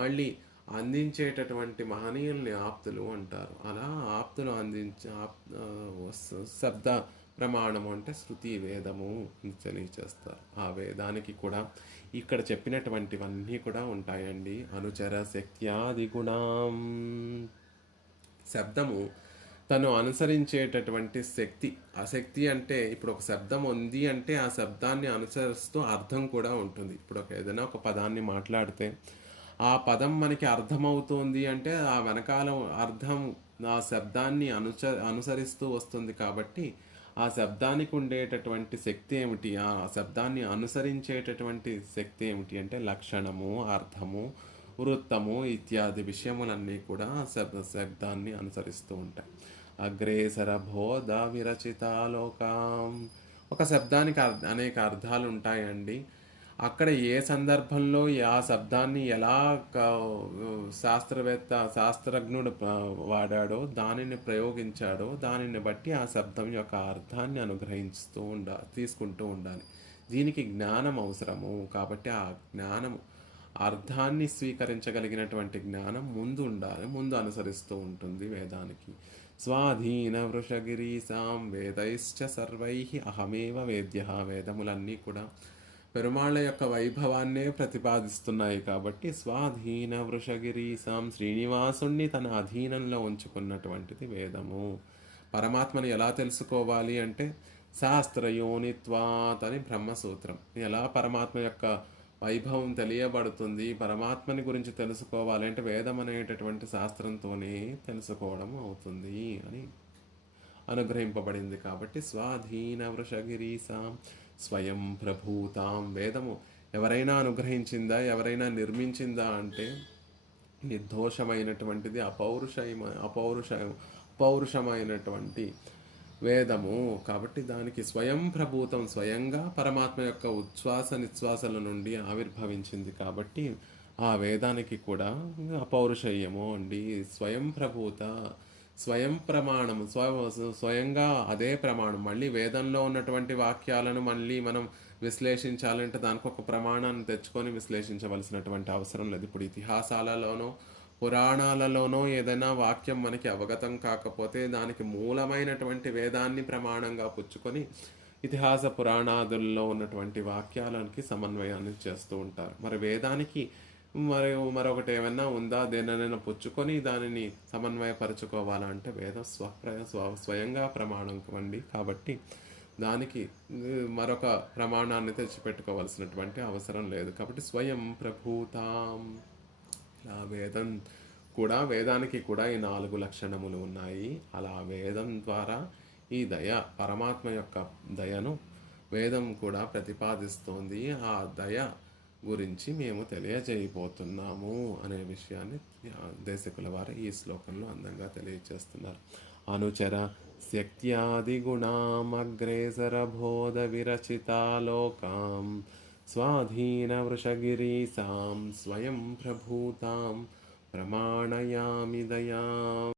మళ్ళీ అందించేటటువంటి మహనీయుల్ని ఆప్తులు అంటారు. అలా ఆప్తులు శబ్ద ప్రమాణము అంటే శృతి వేదము అని తెలియచేస్తారు. ఆ వేదానికి కూడా ఇక్కడ చెప్పినటువంటివన్నీ కూడా ఉంటాయండి. అనుచర శక్త్యాది గుణం, శబ్దము తను అనుసరించేటటువంటి శక్తి. ఆ శక్తి అంటే ఇప్పుడు ఒక శబ్దం ఉంది అంటే ఆ శబ్దాన్ని అనుసరిస్తూ అర్థం కూడా ఉంటుంది. ఇప్పుడు ఏదైనా ఒక పదాన్ని మాట్లాడితే ఆ పదం మనకి అర్థమవుతుంది అంటే ఆ వెనకాల అర్థం ఆ శబ్దాన్ని అనుసరిస్తూ వస్తుంది. కాబట్టి ఆ శబ్దానికి ఉండేటటువంటి శక్తి ఏమిటి, ఆ శబ్దాన్ని అనుసరించేటటువంటి శక్తి ఏమిటి అంటే లక్షణము, అర్థము, వృత్తము ఇత్యాది విషయములన్నీ కూడా శబ్దాన్ని అనుసరిస్తూ ఉంటాయి. అగ్రేసర బోధ విరచితాలోకం. ఒక శబ్దానికి అనేక అర్థాలు ఉంటాయండి. అక్కడ ఏ సందర్భంలో ఆ శబ్దాన్ని ఎలా శాస్త్రజ్ఞుడు వాడాడో, దానిని ప్రయోగించాడో, దానిని బట్టి ఆ శబ్దం యొక్క అర్థాన్ని తీసుకుంటూ ఉండాలి. దీనికి జ్ఞానం అవసరము. కాబట్టి ఆ జ్ఞానము, అర్థాన్ని స్వీకరించగలిగినటువంటి జ్ఞానం ముందు ఉండాలి, ముందు అనుసరిస్తూ ఉంటుంది వేదానికి. స్వాధీన వృషగిరీసాం వేదైశ్చ సర్వై అహమేవ వేద్య. వేదములన్నీ కూడా పెరుమాళ్ళ యొక్క వైభవాన్నే ప్రతిపాదిస్తున్నాయి. కాబట్టి స్వాధీన వృషగిరీసాం, శ్రీనివాసుణ్ణి తన అధీనంలో ఉంచుకున్నటువంటిది వేదము. పరమాత్మను ఎలా తెలుసుకోవాలి అంటే శాస్త్రయోనిత్వాత్ అని బ్రహ్మసూత్రం. ఎలా పరమాత్మ యొక్క వైభవం తెలియబడుతుంది, పరమాత్మని గురించి తెలుసుకోవాలి అంటే వేదం అనేటటువంటి శాస్త్రంతోనే తెలుసుకోవడం అవుతుంది అని అనుగ్రహింపబడింది. కాబట్టి స్వాధీన వృషగిరీసాం స్వయం ప్రభూతాం. వేదము ఎవరైనా అనుగ్రహించిందా, ఎవరైనా నిర్మించిందా అంటే నిర్దోషమైనటువంటిది, అపౌరుషమైనటువంటి వేదము. కాబట్టి దానికి స్వయం ప్రభూతం, స్వయంగా పరమాత్మ యొక్క ఉచ్ఛ్వాస నిశ్వాసల నుండి ఆవిర్భవించింది. కాబట్టి ఆ వేదానికి కూడా అపౌరుషయ్యము అండి. స్వయం ప్రభూత, స్వయం ప్రమాణం, స్వయంగా అదే ప్రమాణం. మళ్ళీ వేదంలో ఉన్నటువంటి వాక్యాలను మళ్ళీ మనం విశ్లేషించాలంటే దానికి ఒక ప్రమాణాన్ని తెచ్చుకొని విశ్లేషించవలసినటువంటి అవసరం లేదు. ఇప్పుడు ఇతిహాసాలలోనో పురాణాలలోనో ఏదైనా వాక్యం మనకి అవగతం కాకపోతే దానికి మూలమైనటువంటి వేదాన్ని ప్రమాణంగా పుచ్చుకొని ఇతిహాస పురాణాదుల్లో ఉన్నటువంటి వాక్యాలకి సమన్వయాన్ని చేస్తూ ఉంటారు. మరి వేదానికి మరొకటి ఏమైనా ఉందా, దేనైనా పుచ్చుకొని దానిని సమన్వయపరచుకోవాలంటే వేద స్వయంగా ప్రమాణం అండి. కాబట్టి దానికి మరొక ప్రమాణాన్ని తెచ్చిపెట్టుకోవాల్సినటువంటి అవసరం లేదు. కాబట్టి స్వయం ప్రభూతాం. ఇలా వేదానికి కూడా ఈ 4 లక్షణములు ఉన్నాయి. అలా వేదం ద్వారా ఈ దయ, పరమాత్మ యొక్క దయను వేదం కూడా ప్రతిపాదిస్తోంది. ఆ దయ గురించి మేము తెలియజేయబోతున్నాము అనే విషయాన్ని దేశకుల వారు ఈ శ్లోకంలో అందంగా తెలియజేస్తున్నారు. అనుచర శక్త్యాది గుణామగ్రేసర బోధ విరచితాలోకాం స్వాధీన వృషగిరీసాం స్వయం ప్రభూతాం ప్రమాణయామి దయాం.